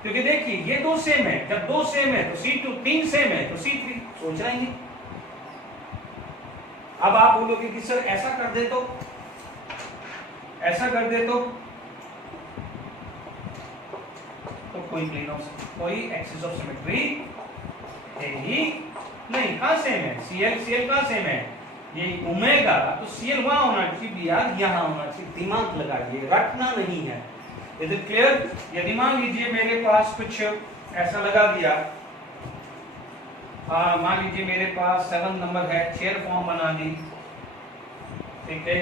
क्योंकि देखिए ये दो सेम है, जब दो सेम है तो C2, तीन सेम है तो C3, सोच रहे हैं। अब आप बोलोगे कि सर ऐसा कर दे तो, ऐसा कर दे तो कोई प्लेन ऑफ, कोई एक्सिस ऑफ सिमेट्री है ही नहीं, कहां सेम है, Cl कहां सेम है, ये घूमेगा तो Cl वहां होना चाहिए, Br यहां होना चाहिए, दिमाग लगाइए, रटना नहीं है, इज इट क्लियर। यदि मान लीजिए मेरे पास कुछ ऐसा लगा दिया, मान लीजिए मेरे पास 7 नंबर है, चेयर फॉर्म बना दी, ठीक है,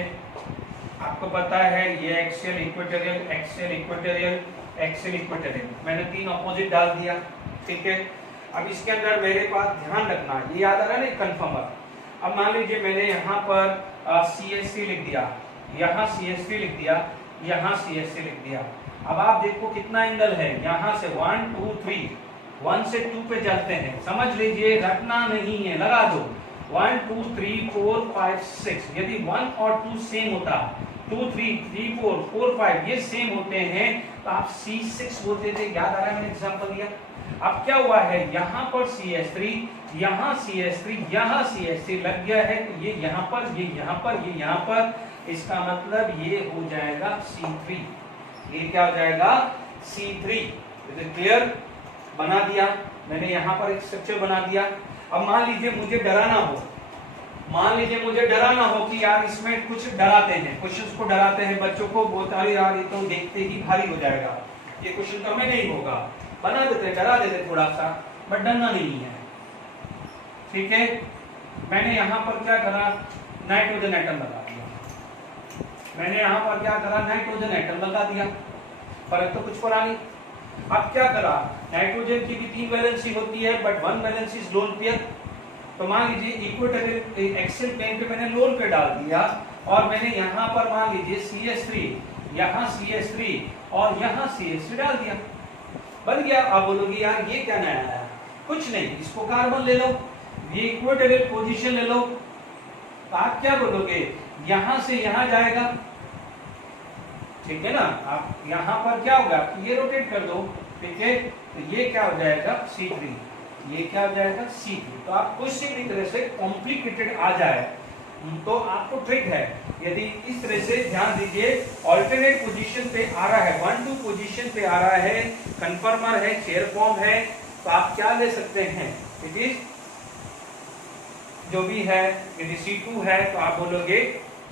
आपको पता है ये axial equatorial, axial equatorial, axial equatorial, मैंने तीन ऑपोजिट डाल दिया, ठीक है। अब इसके अंदर मेरे पास ध्यान रखना, ये याद आ रहा है ना कन्फर्मर, अब मान लीजिए मैंने यहाँ पर CSC लिख दिया, यहाँ CSC लिख दिया, यहाँ CSC लिख दिया, अब आप देखो कितना एंगल है, यहाँ से 1 2 3, 1 से 2 पे चलते हैं, समझ लीजिए, रटना नहीं है, लगा दो, 1 2 3 4 5 6, यदि 1 और 2 सेम होता, 2 3 3 4 4 5 ये सेम होते हैं तो आप C6 बोलते थे, याद आ रहा है मैंने एग्जांपल दिया। अब क्या हुआ है, यहाँ पर CS3, यहाँ CS3, यहाँ CS3 लग गया है, तो ये यहाँ पर, ये यहाँ पर, ये यहाँ पर, इसका मतलब ये हो जाएगा C3, ये क्या हो जाएगा C3, क्लियर, बना दिया। मैंने यहाँ पर एक स्ट्रक्चर बना दिया। अब मान लीजिए मुझे डराना हो कि यार इसमें कुछ डराते हैं, क्वेश्चंस को डराते हैं, बच्चों को बोलता है यार ये तो देखते ही भारी हो जाएगा, ये क्वेश्चन कम नहीं होगा, बना देते, डरा देते थोड़ा सा, बट डरना नहीं है। ठीक है, मैंने यहाँ पर क्या करा, नाइट्रोजन एटम लगा दिया। फर्क तो कुछ पड़ा नहीं। अब क्या करा, नाइट्रोजन की भी 3 वैलेंसी होती है but 1 valency is lone pair. तो मान लीजिए इक्वेटोरियल एक्सियल प्लेन पे मैंने लोन पेयर डाल दिया और मैंने यहाँ पर मान लीजिए CH3, यहाँ CH3 और यहाँ CH3 डाल दिया, बन गया। अब बोलोगे यार ये क्या नया आया, कुछ नहीं, इसको कार्बन ले लो, ये इक्वेटोरियल पोजीशन ले लो, तो आप क्या बोलोगे, यहां से यहां जाएगा, ठीक है ना। आप यहां पर क्या होगा, ये रोटेट कर दो, ठीक है, तो ये क्या हो जाएगा C3, ये क्या हो जाएगा C3। तो आप किसी भी तरह से कॉम्प्लिकेटेड आ जाए तो आपको ट्रिक है, यदि इस तरह से ध्यान दीजिए, ऑल्टरनेट पोजीशन पे आ रहा है, 1 2 पोजीशन पे आ रहा है, कंफर्मर है, चेयर फॉर्म है, तो आप क्या ले सकते हैं, इट इज जो भी है, यदि C2 है तो आप बोलोगे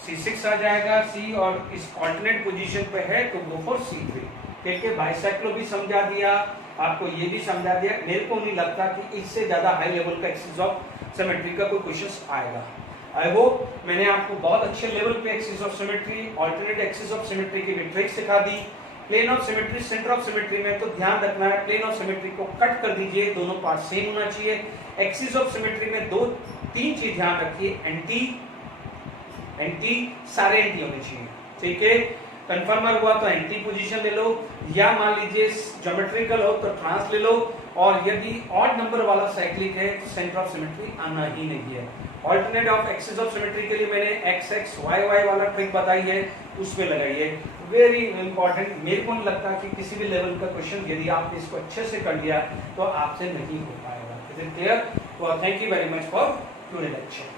C6 आ जाएगा, C और इस ऑल्टरनेट पोजीशन पे है तो गो फॉर C3। ठीक है, बाइसेक्लो भी समझा दिया, आपको ये भी समझा दिया। मेरे को नहीं लगता कि इससे ज्यादा हाई लेवल का एक्सिस ऑफ सिमेट्री का कोई क्वेश्चन आएगा। आई होप मैंने आपको बहुत अच्छे लेवल पे axis of symmetry, alternate axis of symmetry की भी ट्रिक सिखा दी। Plane of symmetry, centre of symmetry में तो ध्यान रखना है, प्लेन ऑफ सिमेट्री को कट कर दीजिए, दोनों पार्ट सेम होना चाहिए। एक्सिस ऑफ सिमेट्री में 2-3 चीज ध्यान रखिए, एंटी सारे एंटी होने चाहिए, ठीक है। कंफर्मर हुआ तो एंटी पोजीशन ले लो, या मान लीजिए ज्योमेट्रिकल हो तो ट्रांस ले लो, और यदि ऑड नंबर वाला साइक्लिक है तो सेंटर ऑफ सिमेट्री आना ही नहीं है। Alternate of axis of symmetry के लिए मैंने एक्स एक्स वाई वाई वाला ट्रिक बताई है, उसमें लगाइए, वेरी इंपॉर्टेंट। मेरे को नहीं लगता कि किसी भी लेवल का क्वेश्चन यदि आपने इसको अच्छे से कर लिया तो आपसे नहीं हो पाएगा। Is it clear? Thank you very much for today lecture.